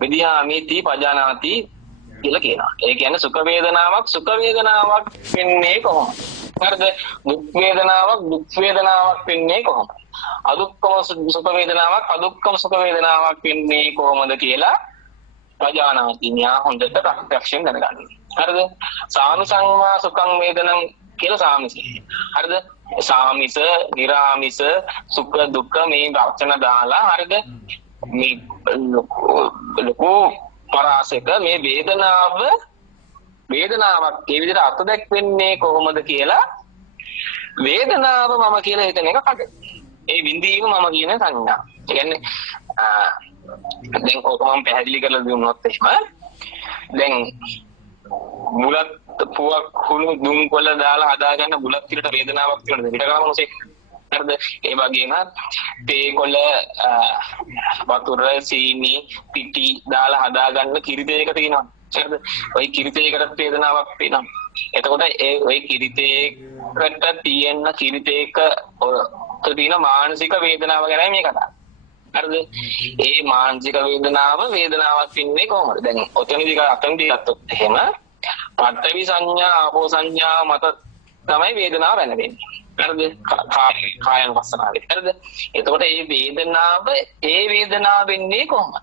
වේදියාමිති පජානාති කියලා කියනවා. ඒ කියන්නේ සුඛ වේදනාවක් වෙන්නේ කොහොමද? හරිද? දුක් වේදනාවක් වෙන්නේ කොහොමද? අදුක්කම සුඛ වේදනාවක් වෙන්නේ කොහොමද කියලා පජානාති න්‍යා හොඳට ප්‍රත්‍යක්ෂයෙන් දැනගන්න. හරිද? සානුසංවා සුඛං වේදනං කියලා සාමිසය. හරිද? සාමිස, නිරාමිස, සුඛ දුක්ඛ මේ වචන දාලා හරිද? මේ ලොකු පරාසක මේ වේදනාවක් ඒ විදිහට අර්ථ දැක්වෙන්නේ කොහොමද කියලා වේදනාව මම කියලා හිතන එක කඩ. ඒ විඳීම මම කියන සංඥා. ඒ කියන්නේ දැන් ඔක මම පැහැදිලි කරලා දුන්නොත් එහෙම දැන් මුලත් පුවක් කුණු දුම් කොළ දාලා හදාගන්න බුලත් පිටට වේදනාවක් තියෙනවා. පිටකම මොසේ. හරිද? ඒ වගේම තේ කොළ වතුර සීනි පිටි දාලා හදාගන්න කිරි තේක තියෙනවා. හරිද? ওই කිරි තේකට වේදනාවක් තියෙනවා. එතකොට ওই කිරි තේකට තියෙන කිරි තේක තියෙන මානසික වේදනාව ගැනයි මේ කතාව. හරිද? ඒ මානසික වේදනාවක් වෙන්නේ කොහොමද? දැන් ඔතනදී අතනදී ගත්තොත් එහෙම පඨවි සංඥා ආපෝ සංඥා මත තමයි වේදනාව වෙන්නේ. හරිද? කායනුපස්සනාවේ. හරිද? එතකොට මේ වේදනාව වෙන්නේ කොහොමද?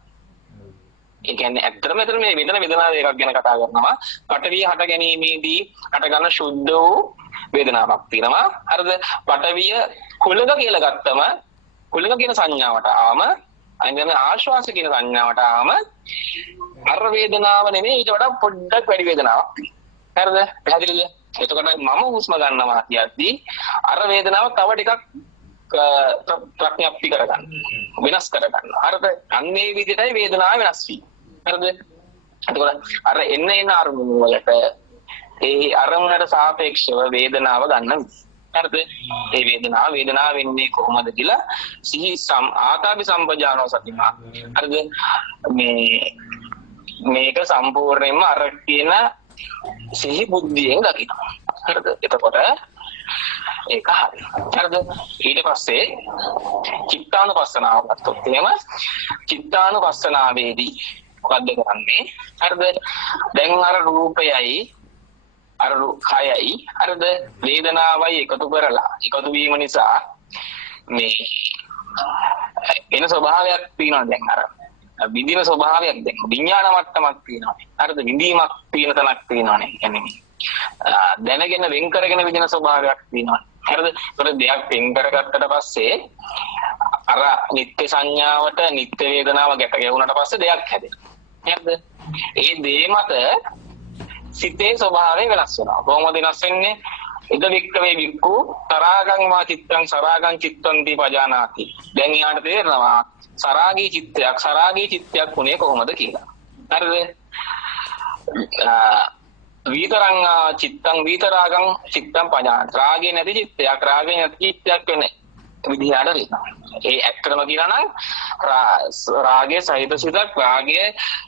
ඒ කියන්නේ ඇත්තටම මේ මෙතන වේදනාව එකක් ගැන කතා කරනවා. පඨවිය හට ගැනීමේදී හට ගන්න සුද්ධ වූ වේදනාවක් තියෙනවා. හරිද? පඨවිය කුලක කියලා ගත්තම කුලක කියන සංඥාවට ආවම අනිත් ආශ්වාස කියන සංඥාවට ආවම අර වේදනාව නෙමෙයි ඊට වඩා පොඩ්ඩක් වැඩි වේදනාවක්. හරිද? පැහැදිලිද? එතකොට මම හුස්ම ගන්නවා කියද්දී අර වේදනාව තව ටිකක් ප්‍රඥප්ති කරගන්න. වෙනස් කරගන්න. හරිද? අන්නේ විදිහටයි වේදනාව වෙනස් වෙන්නේ. හරිද? එතකොට අර එන්න අරමුණු වලට ඒ අරමුණට සාපේක්ෂව වේදනාව ගන්න. හරිද? ඒ වේදනාව වෙන්නේ කොහොමද කියලා සිහි ආතාපි සම්පජානෝ සතිමා. හරිද? මේක සම්පූර්ණයෙන්ම අර කියන සිහි බුද්ධියෙන් දකිනවා. හරිද? එතකොට ඒක හරි. හරිද? ඊට පස්සේ චිත්තානුපස්සනාව ගත්තොත් එහෙම චිත්තානුපස්සනාවේදී මොකද්ද කරන්නේ? හරිද? දැන් අර රූපයයි අර කයයි හරිද? වේදනාවයි එකතු වීම නිසා මේ එන ස්වභාවයක් තියෙනවා. දැන් අර විඳින ස්වභාවයක් දැන් විඥාන මට්ටමක් තියෙනවා. හරිද? විඳීමක් තියෙන තැනක් තියෙනවානේ. කියන්නේ දැනගෙන වෙන් කරගෙන විඳින ස්වභාවයක් තියෙනවා. හරිද? ඒතකොට දෙයක් වෙන් කරගත්තට පස්සේ අර නිත්‍ය සංඥාවට නිත්‍ය වේදනාව ගැට ගැහුණාට පස්සේ දෙයක් හැදෙනවා. හරිද? ඒ දේ මත සිතේ ස්වභාවය වෙනස් වෙනවා. කොහොමද වෙනස් වෙන්නේ? ඉද වික්කවේ වික්කු තරාගං වා චිත්තං සරාගං චිත්තං දීපජානාති. දැන් යාට තේරෙනවා සරාගී චිත්තයක් උනේ කොහොමද කියලා. හරිද? විතරං චිත්තං විතරාගං චිත්තං පජානාති. රාගේ නැති චිත්තයක් වෙන්නේ විදිහට වෙනවා. ඒ ඇත්තම කියනවා නම් රාගයේ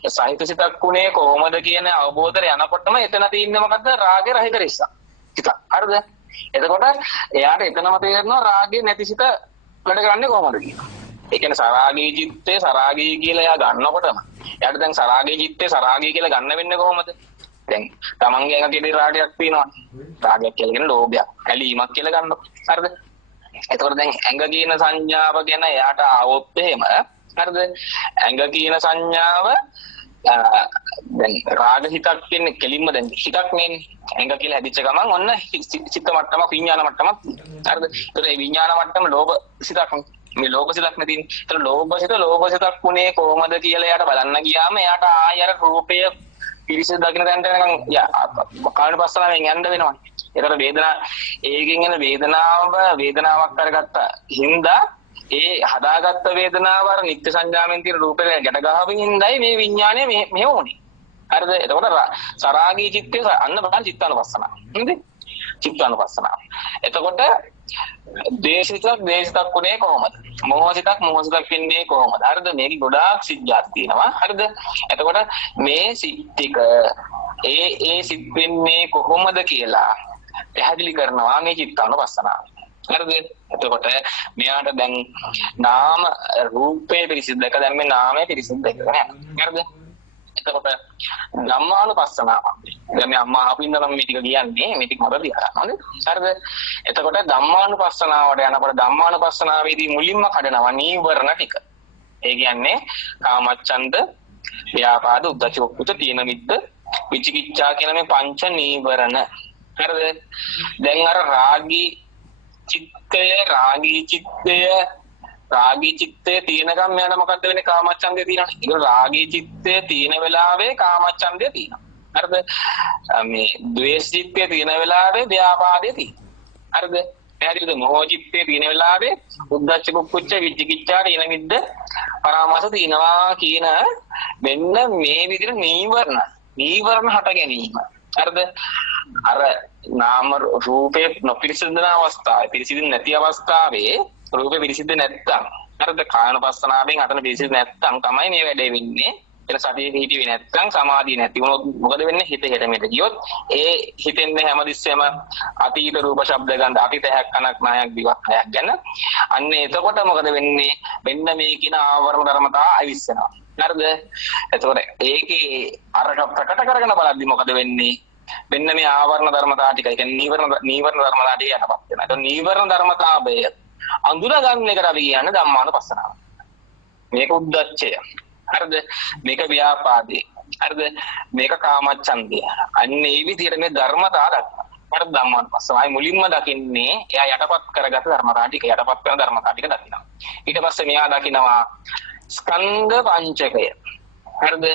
සහිත සිතක් උනේ කොහොමද කියන අවබෝධය යනකොටම එතන තියෙන්නේ මොකද්ද? රාගේ රහිත නිසා. සිත. හරිද? එතකොට එයාට එතනම තේරෙනවා රාගේ නැති සිත වැඩ කරන්නේ කොහොමද කියලා. ඒ කියන්නේ සරාගී චිත්තේ සරාගී කියලා එයා ගන්නකොටම එයාට දැන් සරාගී චිත්තේ සරාගී කියලා ගන්න වෙන්නේ කොහොමද? දැන් තමන්ගේ ඇඟේ රාගයක් තියෙනවා. රාගයක් කියලා කියන්නේ ලෝභයක්, ඇලීමක් කියලා ගන්නවා. හරිද? එතකොට දැන් ඇඟ කියන සංඥාව ගැන එයාට ආවොත් එහෙම හරිද? ඇඟ කියන සංඥාව දැන් රාග හිතක් කියන්නේ කෙලින්ම දැන් හිතක් නෙන්නේ. ඇඟ කියලා හැදිච්ච ගමන් ඔන්න සිත මට්ටමක් විඥාන මට්ටමක්. හරිද? ඒතර මේ විඥාන මට්ටම ලෝභ සිතක්. මේ ලෝභ සිතක් නෙදින්. ඒතර ලෝභ සිතක් උනේ කොහොමද කියලා එයාට බලන්න ගියාම එයාට ආය අර රූපය පිරිසිදු දකින්න දැනට නිකන් කායන පස්සනාවෙන් යන්න වෙනවා. ඒතර ඒකෙන් එන වේදනාවක් කරගත්ත හින්දා ඒ හදාගත්ත වේදනාව අර නිත්‍ය සංඥාවෙන් තියෙන රූපේ ගැට ගහමින් හින්දායි මේ විඥානය මෙහෙම වුනේ. හරිද? එතකොට සරාගී චිත්තේ අන්න බලන්න චිත්තානුපස්සනාව. හරිද? චිත්තානුපස්සනාව. එතකොට දේශිතක් උනේ කොහොමද? මොහොසිතක් වෙන්නේ කොහොමද? හරිද? මේකේ ගොඩාක් සිද්ධාත් තියෙනවා. හරිද? එතකොට මේ සිත්තික ඒ සිත් වෙන්නේ කොහොමද කියලා පැහැදිලි කරනවා මේ චිත්තානුපස්සනාව. හරිද? එතකොට මෙයාට දැන් නාම රූපේ පිරිසිදුක දැන් මේ නාමයේ පිරිසිදුක නෑ. හරිද? එතකොට ධම්මානුපස්සනාව. දැන් මේ අම්මා අපින්දනම් මේ ටික කියන්නේ මේ ටික මොකද කරන්නේ? හරිද? එතකොට ධම්මානුපස්සනාවට යනකොට ධම්මානුපස්සනාවේදී මුලින්ම කඩනවා නීවරණ ටික. ඒ කියන්නේ කාමච්ඡන්ද, ව්‍යාපාද, උද්ධච්ච කුච්ච, තීන මිද්ද, විචිකිච්ඡා කියන මේ පංච නීවරණ. හරිද? දැන් අර රාගී චිත්තය තියෙනකම් මෙයාට මොකද්ද වෙන්නේ? කාමච්ඡන්දය තියෙනවා. ඒක රාගී චිත්තය තියෙන වෙලාවේ කාමච්ඡන්දය තියෙනවා. හරිද? මේ ද්වේෂ චිත්තය තියෙන වෙලාවේ ව්‍යාපාදය තියෙනවා. හරිද? පැහැදිලිද? මොහ චිත්තය තියෙන වෙලාවේ උද්ධච්ච කුච්ච විචිකිච්ඡා තීන මිද්ද පරාමාස තියෙනවා කියන මෙන්න මේ විදිහට නීවරණ හට ගැනීම. හරිද? අර නාම රූපේ නොපිරිසිදු අවස්ථාවේ පිරිසිදු නැති අවස්ථාවේ රූපේ පිරිසිදු නැත්තම් හරිද? කායනුපස්සනාවෙන් අතන පිරිසිදු නැත්තම් තමයි මේ වැඩේ වෙන්නේ. එතන සතියේ හිටියේ නැත්තම් සමාධිය නැති වුණොත් මොකද වෙන්නේ? හිත හෙට මෙහෙට ගියොත් ඒ හිතෙන්නේ හැමතිස්සෙම අතීත රූප ශබ්ද ගන්ධ අතීත හැක් කනක් නායක් දිවක් හැක් ගැන. අන්න එතකොට මොකද වෙන්නේ? මෙන්න මේ කියන ආවරණ ධර්මතා අවිස්සනවා. හරිද? එතකොට ඒකේ අරක ප්‍රකට කරගෙන බලද්දි මොකද වෙන්නේ? මෙන්න මේ ආවරණ ධර්මතා ටික, ඒ කියන්නේ නීවරණ ධර්මතා ටික යටපත් වෙනවා. ඒක නීවරණ ධර්මතාවය අඳුර ගන්න එකට අපි කියන්නේ ධම්මානුපස්සනාව. මේක උද්දච්චය. හරිද? මේක ව්‍යාපාදේ. හරිද? මේක කාමච්ඡන්දය. අන්න ඒ විදිහට මේ ධර්මතා දක්වනවා. හරිද? ධම්මානුපස්සනාවයි මුලින්ම දකින්නේ එයා යටපත් කරගත්ත ධර්මතා ටික, යටපත් කරන ධර්මතා ටික දකිනවා. ඊට පස්සේ මෙයා දකිනවා ස්කන්ධ පංචකය. හරිද?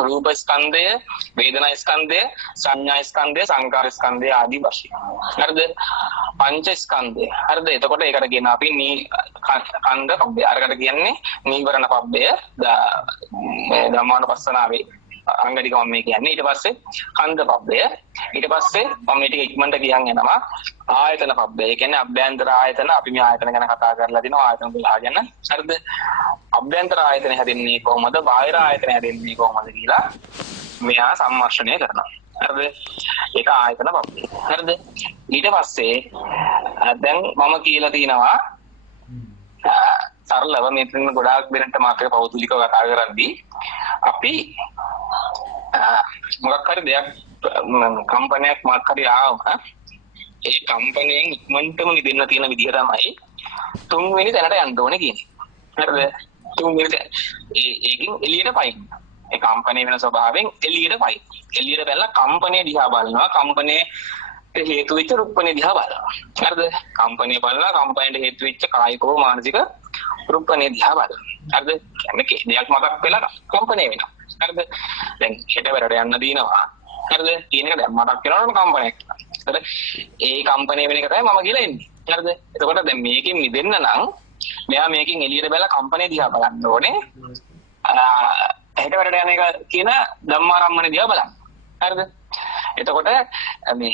රූප ස්කන්ධය, වේදනා ස්කන්ධය, සංඥා ස්කන්ධය, සංකාර ස්කන්ධය ආදී වශයෙන්. හරිද? පංච ස්කන්ධය. හරිද? එතකොට ඒකට කියන අපි කන්ද පබ්බය. අරකට කියන්නේ නීවරණ පබ්බය. ධම්මානුපස්සනාවේ අංග ටික මම මේ කියන්නේ. ඊට පස්සේ කන්ද පබ්බය. ඊට පස්සේ මම මේ ටික ඉක්මනට කියන් යනවා ආයතන පබ්බය. ඒ කියන්නේ අභ්‍යන්තර ආයතන. අපි මේ ආයතන ගැන කතා කරලා දිනවා ආයතන වල ගැන. හරිද? අභ්‍යන්තර ආයතන හැදෙන්නේ කොහොමද? බාහිර ආයතන හැදෙන්නේ කොහොමද කියලා මෙයා සම්මර්ෂණය කරනවා. හරිද? ඒක ආයතන පබ්බය. හරිද? ඊට පස්සේ දැන් මම කියලා තිනවා සරලව මෙතන ගොඩාක් දෙනට මාතෘක පෞද්ගලිකව කතා කරද්දී අපි මොකක් හරි දෙයක් කම්පැනියක් මොකක් හරි ආවම ඒ කම්පැනියෙන් ඉක්මනටම නිදෙන්න තියෙන විදිහ තමයි තුන්වෙනි තැනට යන්න ඕනේ කියන්නේ. හරිද? තුන්වෙනි ඒකෙන් එළියට පයින්. ඒ කම්පැනි වෙන ස්වභාවයෙන් එළියට පයින්. එළියට බැලලා කම්පැනි දිහා බලනවා. කම්පැනිට හේතු වෙච්ච රුප්පණේ දිහා බලනවා. හරිද? කම්පැනි බලලා කම්පැනිට හේතු වෙච්ච කායිකව මානසික රුප්පණේ දිහා බලනවා. හරිද? කියන්නේ දෙයක් මතක් වෙලා කම්පැනි වෙනවා. හරිද? දැන් හෙට වැඩට යන්න දිනවා. හරිද? කියන එක දැන් මතක් වෙනවනේ කම්පැනි එක. ඒතර ඒ කම්පැනි වෙන එක තමයි මම කියලා එන්නේ. හරිද? එතකොට දැන් මේකෙන් මිදෙන්න නම් මෙයා මේකෙන් එළියට බැලලා කම්පැනි දිහා බලන්න ඕනේ. හෙට වැඩට යන එක කියන ධම්මාරම්මන දිහා බලන්න. හරිද? එතකොට මේ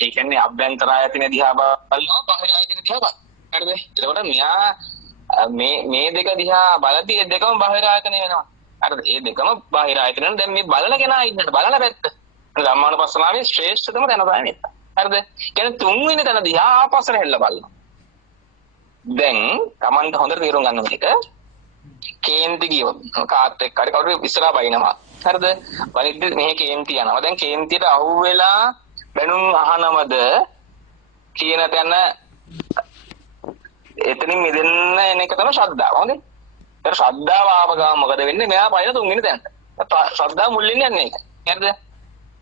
ඒ කියන්නේ අභ්‍යන්තර ආයතන දිහා බලනවා බාහිර ආයතන දිහා බලනවා. හරිද? එතකොට මෙයා මේ දෙක දිහා බලද්දී ඒ දෙකම බාහිර ආයතන වෙනවා. හරිද? ඒ දෙකම බාහිර ආයතන. දැන් මේ බලන කෙනා ඉන්නට බලන පැත්ත. ධම්මානුපස්සනාවේ ශ්‍රේෂ්ඨතම තැන තමයි මෙතන. හරිද? කියන්නේ තුන්වෙනි තැන දිහා ආපස්සට හෙල්ල බලනවා. දැන් Tamanට හොඳට තේරුම් ගන්න මේක. කේන්ති කියව කාත් එක්ක හරි කවුරු ඉස්සරහා බයිනවා. හරිද? වලිද්ද මෙහෙ කේන්ති යනවා. දැන් කේන්තියට අහු වෙලා බැනුම් අහනවද කියන තැන එතනින් මිදෙන්න එන එක තමයි ශ්‍රද්ධාව. හොඳේ. ඒතර ශ්‍රද්ධාව ආව ගමන් මොකද වෙන්නේ? මෙයා පයින් තුන්වෙනි තැනට. ශ්‍රද්ධාව මුල්ලින් යන්නේ ඒක. හරිද?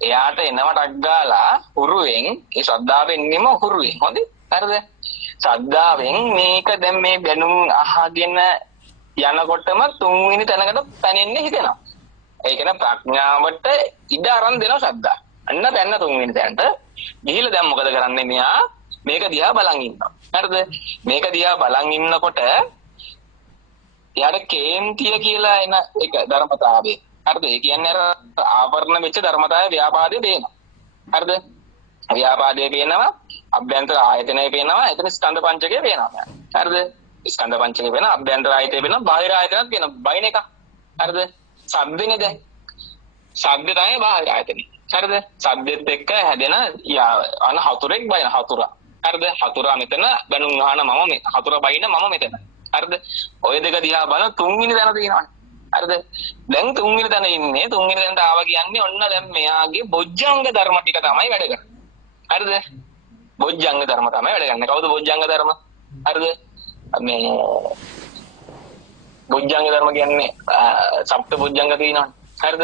එයාට එනවටක් ගාලා හුරුවෙන් ඒ ශ්‍රද්ධාවෙන් එන්නේම හුරුවෙන්. හොඳේ. හරිද? ශ්‍රද්ධාවෙන් මේක දැන් මේ බැනුම් අහගෙන යනකොටම තුන්වෙනි තැනකට පැනෙන්න හිතෙනවා. ඒ කියන්නේ ප්‍රඥාවට ඉඩ අරන් දෙනවා ශ්‍රද්ධාව. අන්න පැන්න තුන්වෙනි තැනට ගිහිල්ලා දැන් මොකද කරන්නේ? මෙයා මේක දිහා බලන් ඉන්නවා. හරිද? මේක දිහා බලන් ඉන්නකොට එයාට කේන්තිය කියලා එන එක ධර්මතාවය. හරිද? ඒ කියන්නේ අර ආවරණ වෙච්ච ධර්මතාවය ව්‍යාපාදයේ පේනවා. හරිද? ව්‍යාපාදයේ පේනවා, අභ්‍යන්තර ආයතනයේ පේනවා, එතන ස්කන්ධ පංචකය පේනවා. හරිද? ස්කන්ධ පංචකය පේනවා, අභ්‍යන්තර ආයතනය පේනවා, බාහිර ආයතනත් පේනවා. බයින එක. හරිද? සද්දෙනේ දැන්. සද්ද තමයි බාහිර ආයතනෙ. හරිද? සද්දෙත් එක්ක හැදෙන අන හතුරෙක් බයින හතුරා. හරිද? හතුරා මෙතන බැනුම් අහන මම මේ හතුරා බයින මම මෙතන. හරිද? ඔය දෙක දිහා බලන තුන්වෙනි තැන තියෙනවනේ. හරිද? දැන් තුන්වෙනි තැන ඉන්නේ. තුන්වෙනි තැනට ආවා කියන්නේ ඔන්න දැන් මෙයාගේ බොජ්ජංග ධර්ම ටික තමයි වැඩ කරන්නේ. හරිද? බොජ්ජංග ධර්ම තමයි වැඩ කරන්නේ. කවුද බොජ්ජංග ධර්ම? හරිද? මේ බොජ්ජංග ධර්ම කියන්නේ සප්ත බොජ්ජංග තියෙනවනේ. හරිද?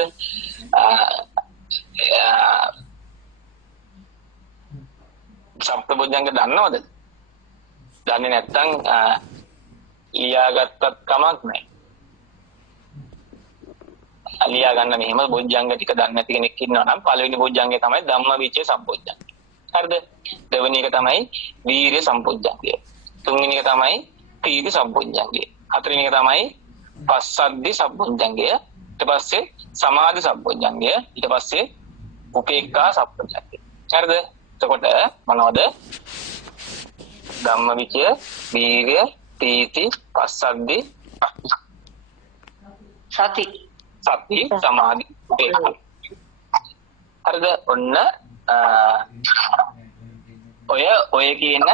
සප්ත බොජ්ජංග දන්නවද? දන්නේ නැත්නම් ලියාගත්තත් කමක් නැහැ. ලියා ගන්න මෙහෙම බොජ්ජංග ටික දන්නේ නැති කෙනෙක් ඉන්නවා නම් පළවෙනි බොජ්ජංගය තමයි ධම්මවිචේ සම්පොජ්ජංගය. හරිද? දෙවෙනි එක තමයි වීර්ය සම්පොජ්ජංගය. තුන්වෙනි එක තමයි පීති සම්පොජ්ජංගය. හතරවෙනි එක තමයි පස්සද්ධි සම්පොජ්ජංගය. ඊට පස්සේ සමාධි සම්පොජ්ජංගය. ඊට පස්සේ උපේක්ඛා සම්පොජ්ජංගය. හරිද? එතකොට මොනවද? ධම්මවිචය, වීර්ය, පීති, පස්සද්ධි, සති සමාධි, උපේක්ඛා. හරිද? ඔන්න ඔය කියන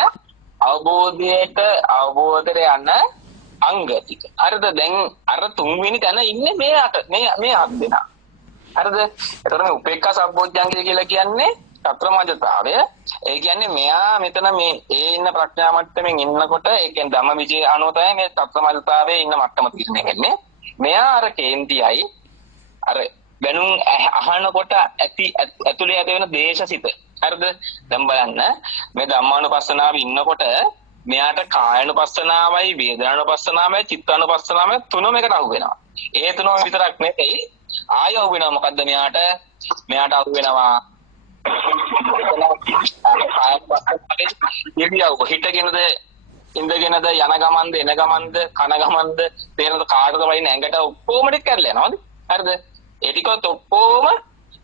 අවබෝධයට යන අංග ටික. හරිද? දැන් අර තුන්වෙනි තැන ඉන්නේ මේ හත් දෙනා. හරිද? එතකොට මේ උපේක්ඛා සම්පොඥංගය කියලා කියන්නේ සත්‍රමජතාවය. ඒ කියන්නේ මෙයා මෙතන මේ ඉන්න ප්‍රඥා මට්ටමින් ඉන්නකොට ඒ කියන්නේ ධම්මවිචේ අනුව තමයි මේ සත්‍රමජතාවයේ ඉන්න මට්ටම තීරණය වෙන්නේ. මෙයා අර කේන්තියයි අර බැනුම් අහනකොට ඇතුලේ ඇති වෙන දේශසිත. හරිද? දැන් බලන්න මේ ධම්මානුපස්සනාවේ ඉන්නකොට මෙයාට කායනුපස්සනාවයි වේදනානුපස්සනාවයි චිත්තානුපස්සනාවයි තුනම එකට අහු වෙනවා. ඒ තුනම විතරක් නෙවෙයි ආය අහු වෙනවා. මොකද්ද මෙයාට අහු වෙනවා හිටගෙනද ඉඳගෙනද යන ගමන්ද එන ගමන්ද කන ගමන්ද තේරෙනද කාටද වයින් ඇඟට ඔක්කොම ටික කරලා යනවාද? හරිද? ඒ ටිකත් ඔක්කොම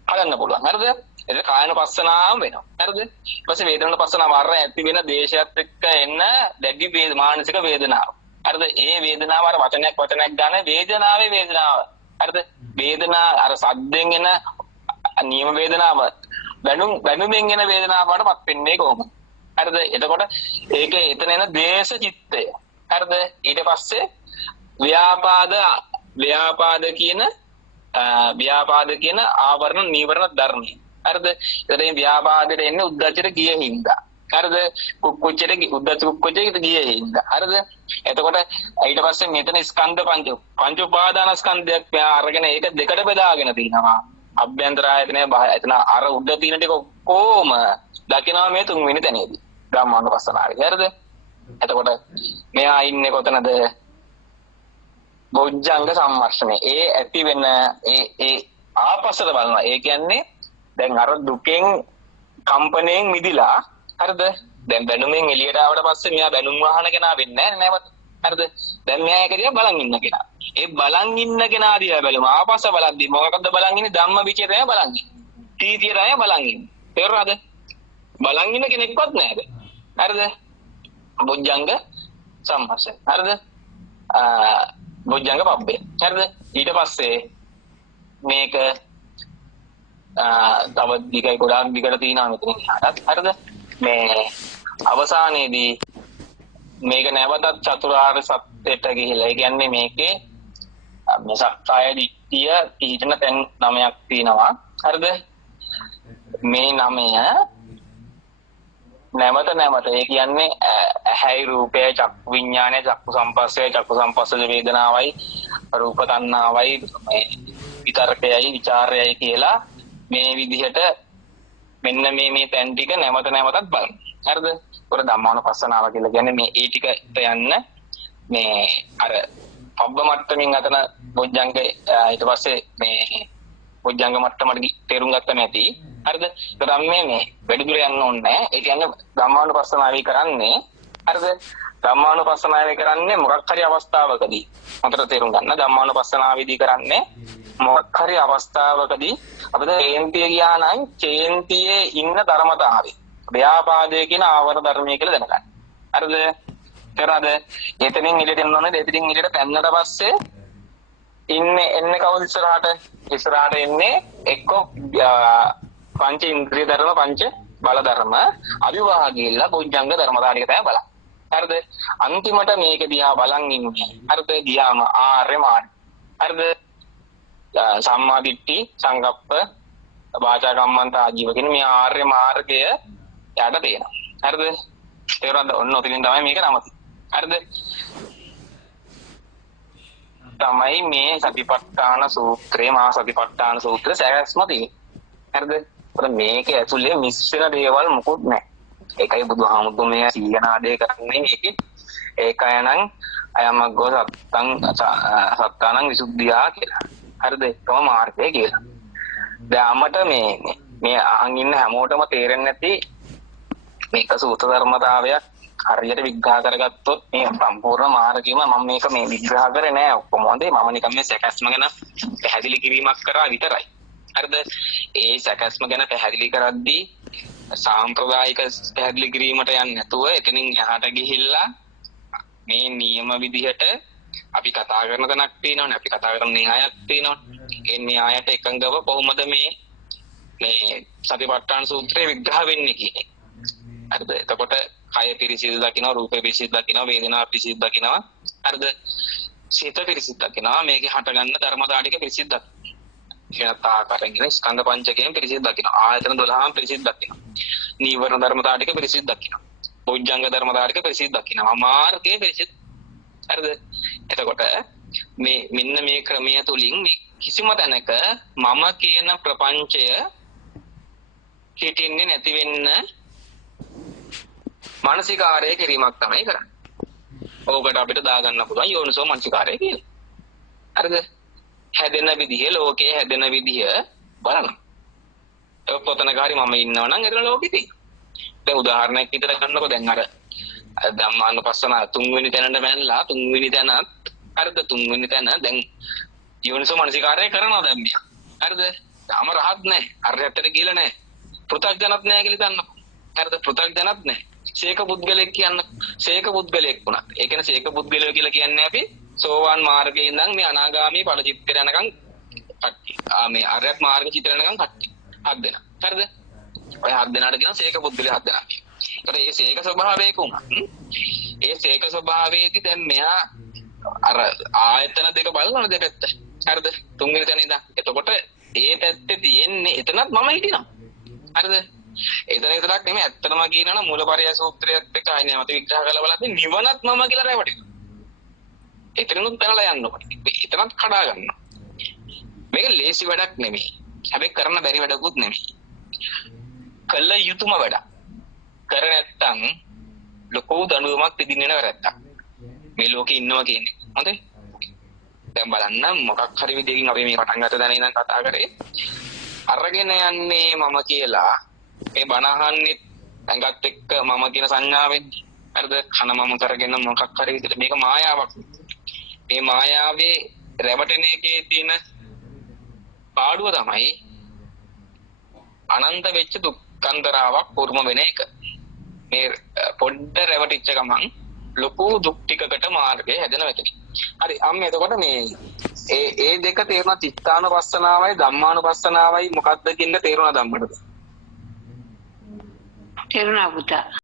හදන්න පුළුවන්. හරිද? ඒක කායනුපස්සනාව වෙනවා. හරිද? ඊට පස්සේ වේදනානුපස්සනාව අර ඇති වෙන දේශයත් එක්ක එන්න දැඩි මානසික වේදනාව. හරිද? ඒ වේදනාව අර වචනයක් ගන්න වේදනාවේ වේදනාව. හරිද? වේදනාව අර සද්දෙන් එන නියම වේදනාව බැනුමෙන් එන වේදනාවකටපත් වෙන්නේ කොහොමද? හරිද? එතකොට ඒක එතන එන දේශ චිත්තය. හරිද? ඊට පස්සේ ව්‍යාපාද කියන ආවරණ නීවරණ ධර්ම. හරිද? එතන ව්‍යාපාදෙට එන්නේ උද්දච්චයට ගිය හින්දා. හරිද? උද්දච්ච කුක්කුච්චයට ගිය හින්දා. හරිද? එතකොට ඊට පස්සේ මෙතන ස්කන්ධ පංච උපාදාන ස්කන්ධයක් අරගෙන ඒක දෙකට බෙදාගෙන තිනවා. අභ්‍යන්තර ආයතනය එතන අර උඩ තියෙන ටික කොහොම දකිනවා මේ තුන්වෙනි තැනේදී. ධම්මානුපස්සනාවේ. හරිද? එතකොට මෙයා ඉන්නේ කොතනද? බොජ්ජංග සම්මර්ෂණය. ඒ ඇති වෙන ඒ ආපස්සට බලනවා. ඒ කියන්නේ දැන් අර දුකෙන් කම්පණයෙන් මිදිලා හරිද? දැන් බැනුමෙන් එළියට ආවට පස්සේ මෙයා බැනුම් වහන කෙනා වෙන්නේ නැහැ නැවත. හරිද? දැන් මෙයා එක දිහා බලන් ඉන්න කෙනා. ඒ බලන් ඉන්න කෙනා දිහා බැලුම ආපස්ස බලද්දි මොකකද බලන් ඉන්නේ? ධම්ම විචේ තමයි බලන් ඉන්නේ. තීතිය තමයි බලන් ඉන්නේ. තේරුණාද? බලන් ඉන්න කෙනෙක්වත් නැහැ. හරිද? බොජ්ජංග සම්පස්ස. හරිද? බොජ්ජංග පබ්බේ. හරිද? ඊට පස්සේ මේක තව දිගයි ගොඩාක් දිගට තියෙනවා මෙතන ඉහාටත්. හරිද? මේ අවසානයේදී මේක නැවතත් චතුරාර්ය සත්‍යයට ගිහිලා ඒ කියන්නේ මේකේ මේ සක්කාය දිට්ඨිය පිහිටන තැන් 9ක් තියෙනවා. හරිද? මේ 9 නැවත ඒ කියන්නේ ඇහැයි රූපය චක්කු විඥානය චක්කු සම්පස්සය චක්කු සම්පස්සජ වේදනාවයි රූප තණ්හාවයි මේ විතරකයයි ਵਿਚාරයයි කියලා මේ විදිහට මෙන්න මේ තැන් ටික නැවතත් බලන්න. හරිද? උර ධම්මානුපස්සනාව කියලා කියන්නේ මේ ඒ ටිකට යන්න මේ අර පබ්බ මට්ටමින් අතන බොජ්ජංග ඊට පස්සේ මේ බොජ්ජංග මට්ටමට තේරුම් ගත්ත නැති. හරිද? ඒතරම් මේ වැඩිදුර යන්න ඕනේ නැහැ. ඒ කියන්නේ ධම්මානුපස්සනාවයි කරන්නේ. හරිද? ධම්මානුපස්සනාවයි කරන්නේ මොකක් හරි අවස්ථාවකදී. මතට තේරුම් ගන්න ධම්මානුපස්සනාවේදී කරන්නේ මොකක් හරි අවස්ථාවකදී අපිට චේන්තිය ගියා නම් චේන්තියේ ඉන්න ධර්මතාවය. ව්‍යාපාදයේ කියන ආවර ධර්මයේ කියලා දැනගන්න. හරිද? තේරෙනවද? එතනින් එළියට එන්න ඕනේ. එතනින් එළියට පැන්නට පස්සේ එන්නේ කවුද ඉස්සරහට? ඉස්සරහට එන්නේ එක්ක පංච ඉන්ද්‍රිය ධර්ම පංච බල ධර්ම අවිවාහගියලා බොජ්ජංග ධර්මතාරික තමයි බලන්න. හරිද? අන්තිමට මේක දිහා බලන් ඉන්නේ. හරිද? දිහාම ආර්ය මාර්ග. හරිද? සම්මා දිට්ඨි සංකප්ප වාචා කම්මන්ත ආජීව කියන මේ ආර්ය මාර්ගය යට තියෙනවා. හරිද? තේරුණාද? ඔන්න ඔතනින් තමයි මේක නමති. හරිද? තමයි මේ සතිපට්ඨාන සූත්‍රයේ මහා සතිපට්ඨාන සූත්‍රය සැකස්ම තියෙන්නේ. හරිද? මේක ඇතුලේ මිශ්‍ර දේවල් මොකුත් නැහැ. ඒකයි බුදුහාමුදුරුවෝ මේ සීගනාදේ කරන්නේ මේකේ. ඒකයන්න් අයමග්ගෝ සත්තානං විසුද්ධියා කියලා. හරිද? ඒකම මාර්ගය කියලා. දැන් මේ අහන් ඉන්න හැමෝටම තේරෙන්නේ නැති මේක සූත්‍ර ධර්මතාවයක් හරියට විග්‍රහ කරගත්තොත් මේ සම්පූර්ණ මාර්ගයම මම මේක මේ විග්‍රහ කරේ නෑ ඔක්කොම හොඳේ. මම නිකන් මේ සැකස්ම ගැන පැහැදිලි කිරීමක් කරා විතරයි. හරිද? ඒ සැකස්ම ගැන පැහැදිලි කරද්දී සාම්ප්‍රදායික පැහැදිලි කිරීමට යන්නේ නැතුව එතනින් එහාට ගිහිල්ලා මේ නියම විදිහට අපි කතා කරන තැනක් තියෙනවනේ. අපි කතා කරන න්‍යායක් තියෙනවනේ. ඒ න්‍යායට එකඟව කොහොමද මේ සතිපට්ඨාන සූත්‍රය විග්‍රහ වෙන්නේ කියන්නේ. හරිද? එතකොට කය පිරිසිදු දකින්න, රූප පිරිසිදු දකින්න, වේදනා පිරිසිදු දකින්න. හරිද? සිත පිරිසිදු දකින්න. මේකේ හටගන්න ධර්මතාවටික පිරිසිදු දකින්න. කියනත් ආකාරයෙන් ස්කන්ධ පංචකයෙන් පිරිසිදු දකින්න. ආයතන 12න් පිරිසිදු දකින්න. නීවරණ ධර්මතාවටික පිරිසිදු දකින්න. බොජ්ජංග ධර්මතාවටික පිරිසිදු දකින්න. මාර්ගයේ පිරිසිදු. හරිද? එතකොට මෙන්න මේ ක්‍රමය තුලින් කිසිම තැනක මම කියන ප්‍රපංචය හිටින්නේ නැති වෙන්න මානසිකාරය කිරීමක් තමයි කරන්නේ. ඕකට අපිට දාගන්න පුළුවන් යෝනිසෝ මානසිකාරය කියලා. හරිද? හැදෙන විදිහ, ලෝකයේ හැදෙන විදිහ බලන්න. ඒක පොතනක හරි මම ඉන්නවා නම් එතන ලෝකෙ තියෙනවා. දැන් උදාහරණයක් විතර ගන්නකො දැන් අර ධම්මානුපස්සන තුන්වෙනි තැනට මැනලා තුන්වෙනි තැනත් හරිද? තුන්වෙනි තැන දැන් යෝනිසෝ මානසිකාරය කරනවා දැන් මෙයා. හරිද? තාම රහත් නැහැ. අරහතට ගිහලා නැහැ. පෘථග්ජනත් නැහැ කියලා දන්නකො. හරිද? පෘථග්ජනත් නැහැ. ශේක පුද්ගලෙක් කියන්න ශේක පුද්ගලෙක් වුණත් ඒ කියන්නේ ශේක පුද්ගලයෝ කියලා කියන්නේ අපි සෝවාන් මාර්ගයේ ඉඳන් මේ අනාගාමී ඵල චිත්තර යනකම් කට්ටිය. මේ අරහත් මාර්ග චිත්තර යනකම් කට්ටිය. 7 දෙනා. හරිද? ඔය 7 දෙනාට කියන ශේක පුද්ගලයා 7 දෙනා. ඒකට මේ ශේක ස්වභාවයක උනා. ඒ ශේක ස්වභාවයේදී දැන් මෙහා අර ආයතන දෙක බලනවා දෙපැත්ත. හරිද? තුන්වෙනි තැන ඉඳන්. එතකොට ඒ පැත්තේ තියෙන්නේ එතනත් මම හිටිනවා. හරිද? එතන විතරක් නෙමෙයි ඇත්තටම කියනවනම් මූලපරය සූත්‍රයත් එක්ක ආයෙ නැවත විග්‍රහ කරලා බලද්දී නිවනත් මම කියලා රැවටෙනවා. එතනනුත් පැනලා යන්න ඕනේ. එතනත් කඩා ගන්නවා. මේක ලේසි වැඩක් නෙමෙයි. හැබැයි කරන්න බැරි වැඩකුත් නෙමෙයි. කළ යුතුම වැඩක්. කර නැත්තම් ලොකු දඬුවමක් දෙදින්න වෙන වැරද්දක්. මේ ලෝකේ ඉන්නවා කියන්නේ. හොඳේ? දැන් බලන්න මොකක් හරි විදිහකින් අපි මේ පටන් ගත්ත දැන ඉඳන් කතා කරේ අරගෙන යන්නේ මම කියලා මේ බණ අහන්නේ ඇඟත් එක්ක මම කියන සංඥාවෙන් හරිද කන මම කරගෙන මොකක් හරි විදිහට මේක මායාවක් මේ මායාවේ රැවටෙන එකේ තියෙන පාඩුව තමයි අනන්ත වෙච්ච දුක්ඛන්තරාවක් පුරුම වෙන එක මේ පොඩ්ඩ රැවටිච්ච ගමන් ලොකු දුක් ටිකකට මාර්ගය හැදෙන වෙතනි හරි අම්ම එතකොට මේ ඒ දෙක තේරුණා චිත්තානුපස්සනාවයි ධම්මානුපස්සනාවයි මොකක්ද කියන තේරුණා ධම්මඩද තේරුණා පුතා